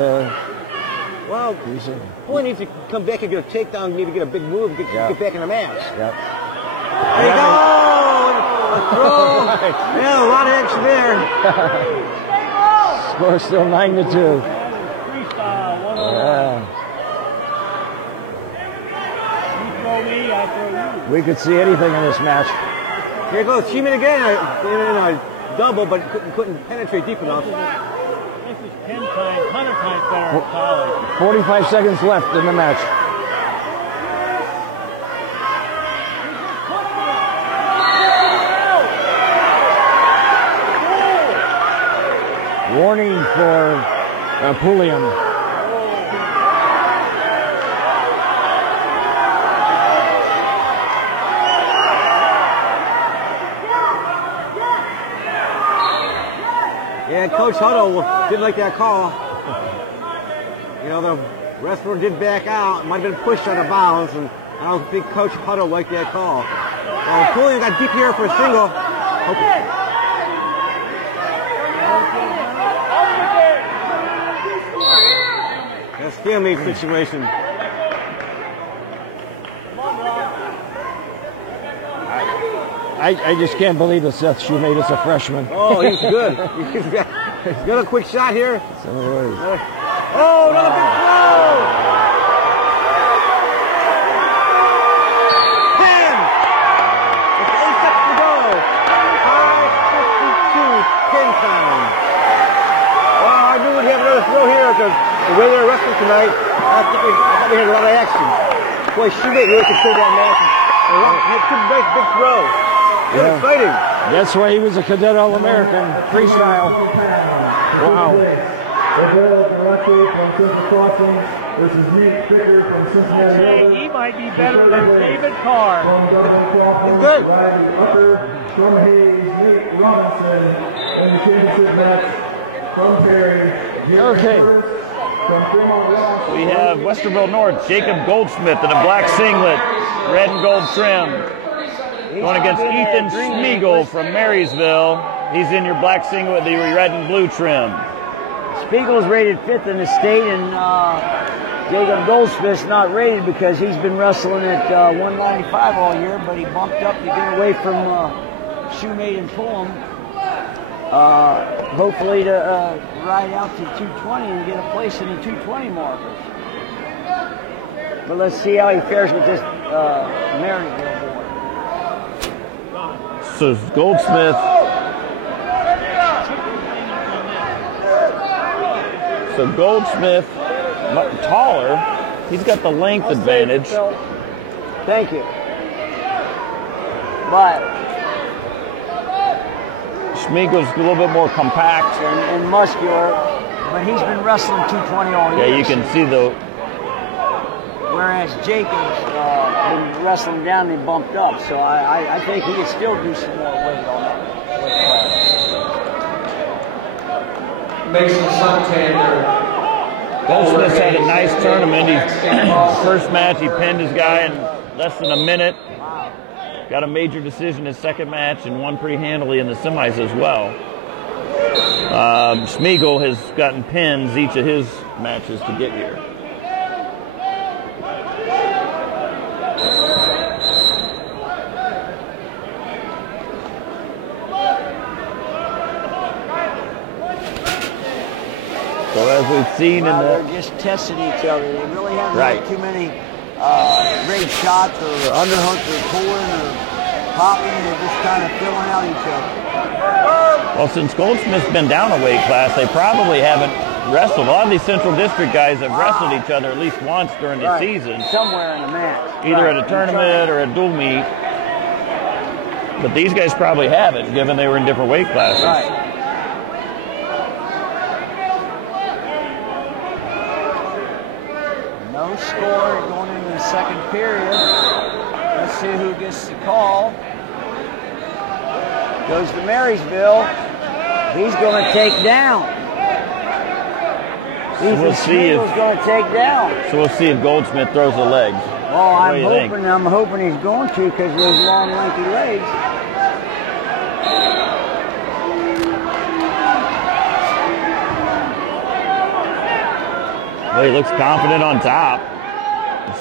Pulliam needs to come back and get a takedown, maybe get a big move, get back in the match. Yeah. There you go! A throw! Yeah, a lot of action there. Score still 9-2. Freestyle, 1-on-1. Yeah. You throw me, I throw you. We could see anything in this match. Here goes Shoemate again in a double, but couldn't penetrate deep enough. This is 10 times, 100 times better in college. 45 seconds left in the match. Warning for Pulliam. Yeah, Coach Huddle didn't like that call. You know, the wrestler did back out. Might have been pushed out of bounds, and I don't think Coach Huddle liked that call. Pulliam got deep here for a single. That's a stalemate situation. I just can't believe that Seth Shoemate is a freshman. Oh, he's good. He's got a quick shot here. So oh, another big throw! 10! With 8 seconds to go. 5:52, 10 time. Well, I knew we'd have another throw here because the way they're wrestling tonight, I thought we had a lot of action. Boy, Shoemate really controlled that match. He had two nice big throws. Yeah. Exciting. That's why he was a cadet All-American freestyle. Wow. He might be better than David Carr. He's good. From Hayes, Nate Robinson, and the championship match from Perry. Okay. From Fremont Ross. We have Westerville North, Jacob Goldsmith in a black singlet, red and gold trim. Going against Ethan Smeagol from Marysville. He's in your black singlet with the red and blue trim. Spiegel's rated 5th in the state, and Jacob Goldsmith's not rated because he's been wrestling at 195 all year, but he bumped up to get away from Shoemate and Pullum. Hopefully to ride out to 220 and get a place in the 220 markers. But let's see how he fares with this Marysville boy. So Goldsmith, taller. He's got the length advantage. Thank you. But Smeagol's a little bit more compact and muscular, but he's been wrestling 220 all year. Yeah, you can see the. Whereas Jacob's been wrestling down and bumped up, so I think he could still do some more weight on that weight class. Mason Santander. Goldsmith's had a nice tournament. First match, he pinned his guy in less than a minute. Got a major decision his second match and won pretty handily in the semis as well. Smeagol has gotten pins each of his matches to get here. So as we've seen they're just testing each other. They really haven't had too many great shots or underhooks or pulling or popping. They're just kind of filling out each other. Well, since Goldsmith's been down a weight class, they probably haven't wrestled. A lot of these Central District guys have wrestled each other at least once during the season. Somewhere in the match. Either at a tournament or a dual meet. But these guys probably haven't, given they were in different weight classes. Right. No score going into the second period. Let's see who gets the call. Goes to Marysville. He's going to take down. We'll see if going to take down. So we'll see if Goldsmith throws the legs. Well, I'm hoping he's going to because of those long, lanky legs. Well, he looks confident on top.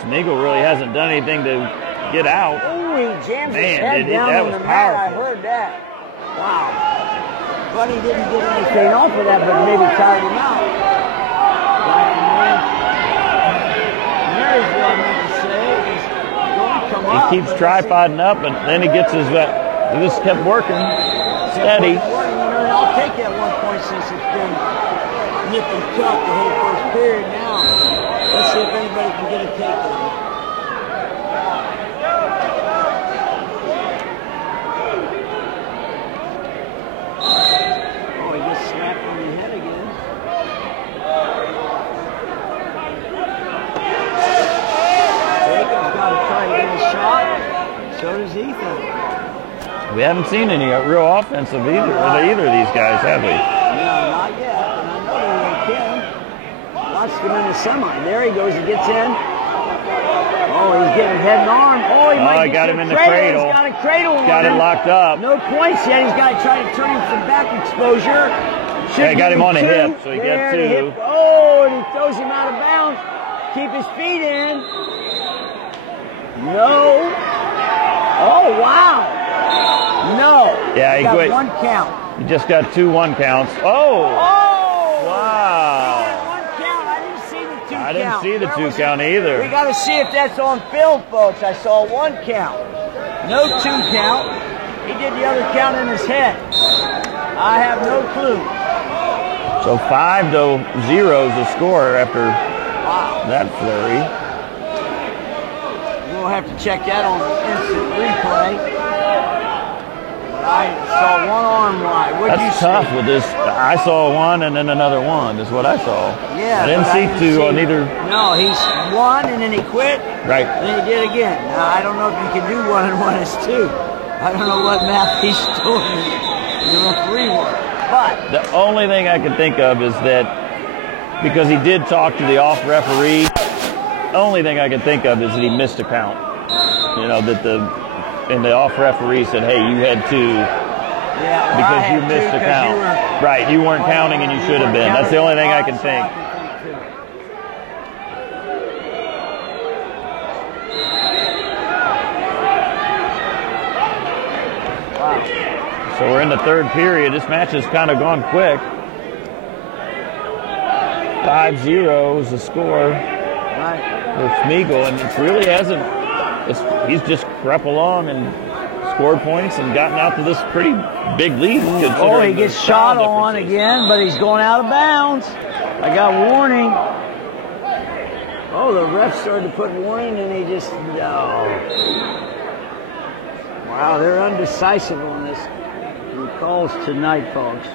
Smeagol really hasn't done anything to get out. Ooh, he jams his head down that on was the powerful. mat. I heard that. Wow. But he didn't get anything off of that, but maybe tired him out. Marysville, I meant to say, is going to come up. He keeps tripoding up, and then he gets his. He just kept working steady. I'll take that 1 point since it's been nip and tuck the whole first period. Now, let's see if anybody can get a takedown. Oh, he gets slapped on the head again. Jacob's got to try to get a shot. So does Ethan. We haven't seen any real offensive either of these guys, have we? No, not yet. And I know they can. Watched him in the semi. There he goes. He gets in. Oh, he's getting head and arm. Oh, he might got get him in the the cradle. He's got a cradle on Got it him. locked up. No points yet. He's got to try to turn him some back exposure. They got him on the hip, so he there, gets two. Oh, and he throws him out of bounds. Keep his feet in. No. Oh, wow. No. Yeah, he got quit. 1 count. He just got 2 1 counts. Oh! Wow. I didn't see the 2 count either. We got to see if that's on film, folks. I saw 1 count. No 2 count. He did the other count in his head. I have no clue. So 5-0 is the score after that flurry. We'll have to check that on the instant replay. I saw 1 arm wide. What'd you That's see? tough with this. I saw 1 and then another 1 is what I saw. Yeah. I didn't see 2 on either. No, he's 1 and then he quit. Right. Then he did again. Now, I don't know if you can do 1 and 1 is 2. I don't know what math he's doing. The referee work. But the only thing I can think of is that because he did talk to the off referee, the only thing I can think of is that he missed a count. You know, that the off referee said, hey, you had 2 because you missed a count. Right, you weren't counting and you should have been. That's the only thing I can think. So we're in the 3rd period. This match has kind of gone quick. 5-0 is the score for Smeagol, and it really hasn't. He's just crept along and scored points and gotten out to this pretty big lead. Oh, he gets shot on again, but he's going out of bounds. I got warning. Oh, the ref started to put warning, and he just no. Wow, they're undecisive on this. The calls tonight, folks.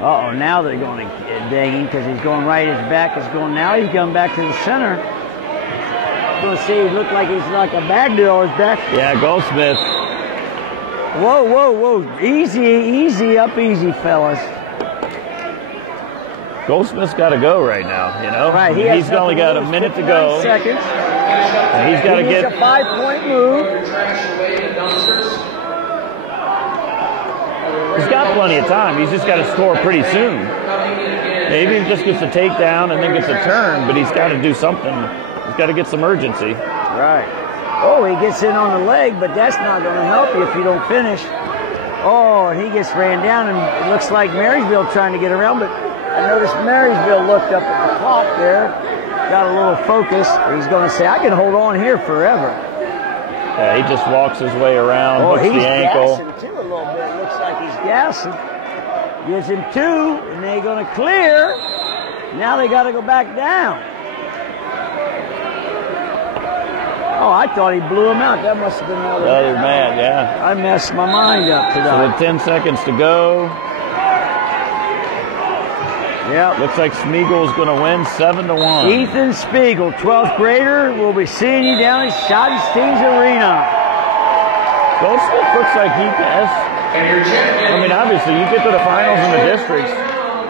Uh-oh, now they're going to dang him because he's going right. His back is going. Now he's going back to the center. Going to see, he looked like he's like a bad deal on his back. Yeah, Goldsmith. Whoa, whoa, whoa. Easy, easy, up easy, fellas. Goldsmith's got to go right now, you know? Right, he's only got a minute to go. Seconds. And he's got to get a 5-point move. He's got plenty of time. He's just got to score pretty soon. Maybe he just gets a takedown and then gets a turn, but he's got to do something. He's got to get some urgency. Right. Oh, he gets in on the leg, but that's not going to help you if you don't finish. Oh, and he gets ran down, and it looks like Marysville trying to get around, but I noticed Marysville looked up at the clock there, got a little focus. He's going to say, I can hold on here forever. Yeah, he just walks his way around, hooks the ankle. He's gassing too a little bit. Looks like he's gassing. Gives him 2, and they're going to clear. Now they got to go back down. Oh, I thought he blew him out. That must have been the other man, yeah. I messed my mind up today. So with 10 seconds to go. Yep. Looks like Smeagol's going to win 7-1. Ethan Spiegel, 12th grader. We'll be seeing you down at Schottenstein's Arena. Goldsmith looks like he has. I mean, obviously, you get to the finals in the districts.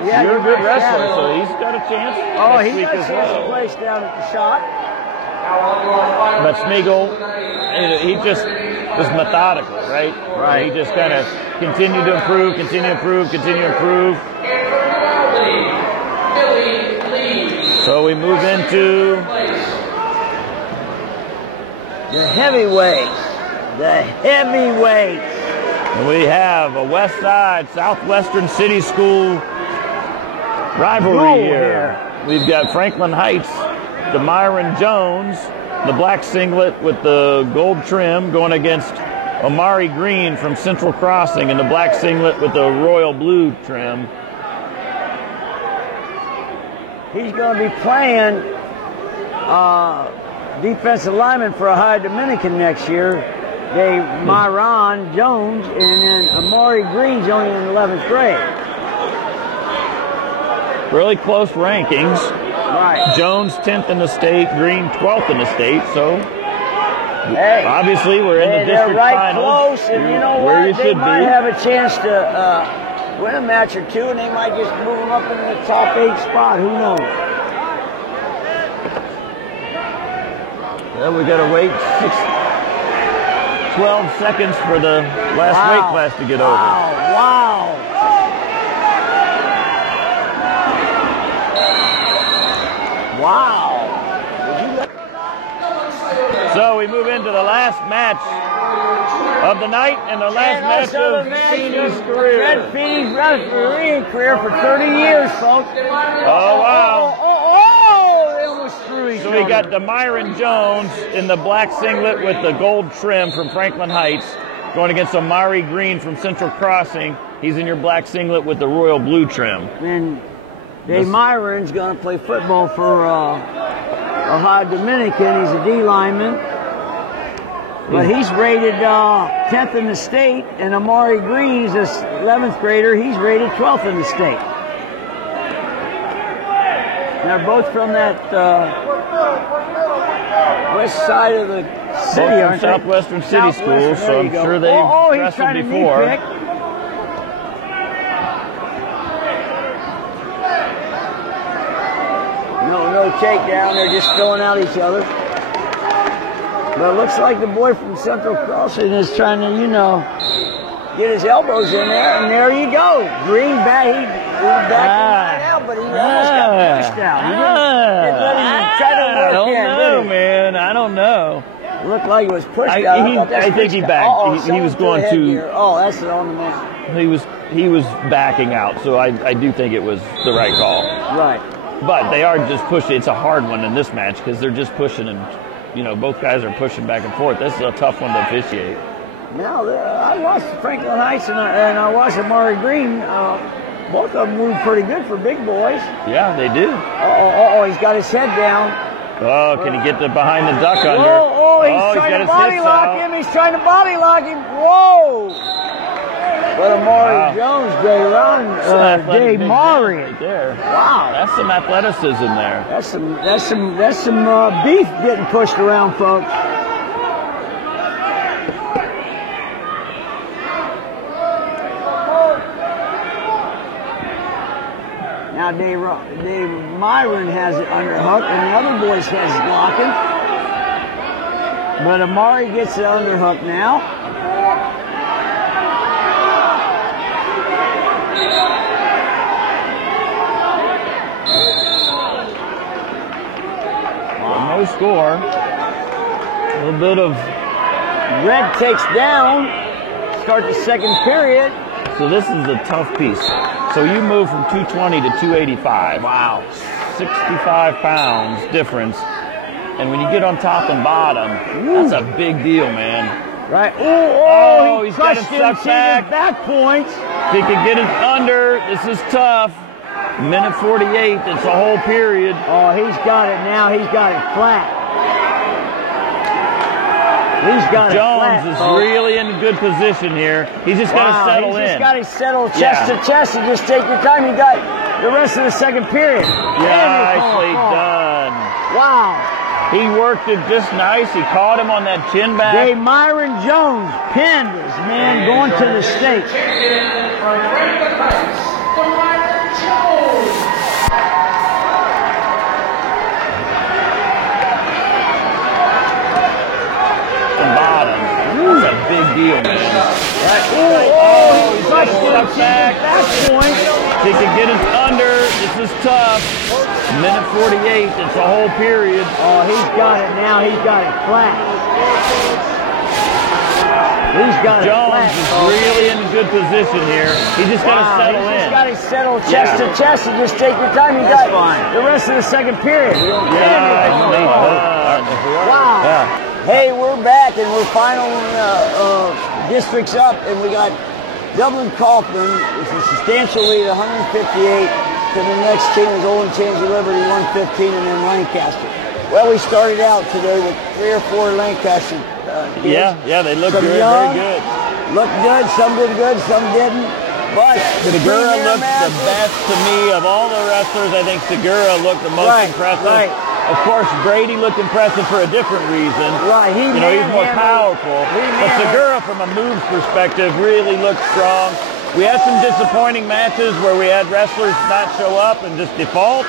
Yeah, you're a good wrestler, so he's got a chance next week as well. Place down at the shot. But Smeagol, he just was methodical, right? Right. He just kind of continued to improve, continue to improve, continue to improve. So we move into the heavyweights. The heavyweights. And we have a West Side Southwestern City School rivalry here. We've got Franklin Heights, DeMyron Jones the black singlet with the gold trim, going against Amari Green from Central Crossing in the black singlet with the royal blue trim. He's going to be playing defensive lineman for Ohio Dominican next year. Myron Jones, and then Amari Green's only in 11th grade. Really close rankings. Right. Jones 10th in the state, Green 12th in the state. So hey, obviously we're in the district they're right finals. Close, and you know where what? you They should might be. have a chance to win a match or two, and they might just move them up into the top 8 spot. Who knows? Well, we got to wait 12 seconds for the last weight class to get over. Wow. So we move into the last match of the night and the last match of Feeney's career. Fred Feeney's refereeing career for 30 years, folks. Oh, wow. They almost threw each So other. we got Demyron Jones in the black singlet with the gold trim from Franklin Heights going against Amari Green from Central Crossing. He's in your black singlet with the royal blue trim. And Dave Myron's going to play football for Ohio Dominican. He's a D lineman. But he's rated 10th in the state, and Amari Green's an 11th grader. He's rated 12th in the state. And they're both from that west side of the city, Both from aren't they? Southwestern City Schools, so I'm sure they've he's wrestled trying to knee before. pick. No takedown. They're just filling out each other. But it looks like the boy from Central Crossing is trying to, get his elbows in there, and there you go. Green back, he backed right out, but he almost got pushed out. He didn't let him try to work I don't in, know, did he? man. I don't know. It looked like he was pushed out. I think he backed. He was going to. Oh, that's it on the man. He was backing out, so I do think it was the right call. Right. But they are just pushing. It's a hard one in this match because they're just pushing, and both guys are pushing back and forth. This is a tough one to officiate. Now, I watched Franklin Heights and I watched Amari Green. Both of them move pretty good for big boys. Yeah, they do. He's got his head down. Oh, can he get behind the duck under? He's trying to body lock him. He's trying to body lock him. Whoa! But Amari Jones, Dave Maury right there. Wow, that's some athleticism there. That's some beef getting pushed around, folks. Now Dave Myron has it underhook, and the other boys has it blocking. But Amari gets the underhook now. No score. A little bit of red takes down. Start the second period. So this is a tough piece. So you move from 220 to 285. Wow. 65 pounds difference. And when you get on top and bottom, that's a big deal, man. Right. He's got him sucked back points. If he can get it under, this is tough. Minute 48, it's a whole period. Oh, he's got it now. He's got it flat. He's got Jones is really in good position here. He's just got to settle in. He's just got to settle chest to chest and just take your time. You got the rest of the second period. Nicely done. Wow. He worked it just nice. He caught him on that chin back. Dave Myron Jones pinned his man going to the state. That's a big deal, man. He's stuck back. Point. He can get it under. This is tough. Minute 48. It's a whole period. Oh, he's got it now. He's got it flat. He's got Jones it flat. is really in good position here. He just got to settle in. He's got to settle chest to chest and just take your time. You got the rest of the second period. Wow. Yeah. Hey, we're back and we're final districts up, and we got Dublin Kaufman with a substantial lead, 158. To the next team is Old Chansey Liberty, 115, and then Lancaster. Well, we started out today with 3 or 4 Lancaster kids. Yeah, they look Some good, young, very good. Looked good, some did good, some didn't. But Segura looked the best to me of all the wrestlers. I think Segura looked the most impressive. Right. Of course, Brady looked impressive for a different reason. Right, he's more powerful. But Segura, from a moves perspective, really looked strong. We had some disappointing matches where we had wrestlers not show up and just default,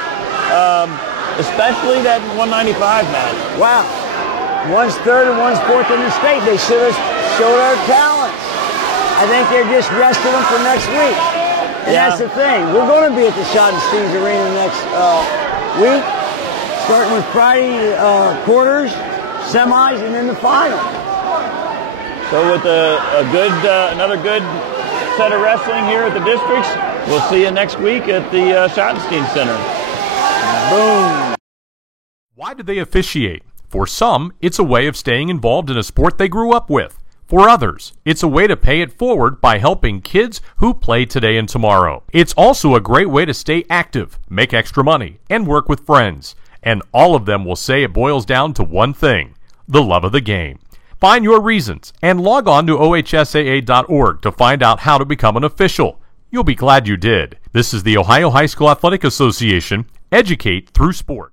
especially that 195 match. Wow. One's third and one's fourth in the state. They should have showed our talents. I think they're just resting them for next week. And that's the thing. We're going to be at the Schottensteins Arena next week, starting with Friday quarters, semis, and then the final. So with another good set of wrestling here at the districts, we'll see you next week at the Schottenstein Center. Boom. Why do they officiate? For some, it's a way of staying involved in a sport they grew up with. For others, it's a way to pay it forward by helping kids who play today and tomorrow. It's also a great way to stay active, make extra money, and work with friends. And all of them will say it boils down to one thing: the love of the game. Find your reasons and log on to ohsaa.org to find out how to become an official. You'll be glad you did. This is the Ohio High School Athletic Association. Educate through sport.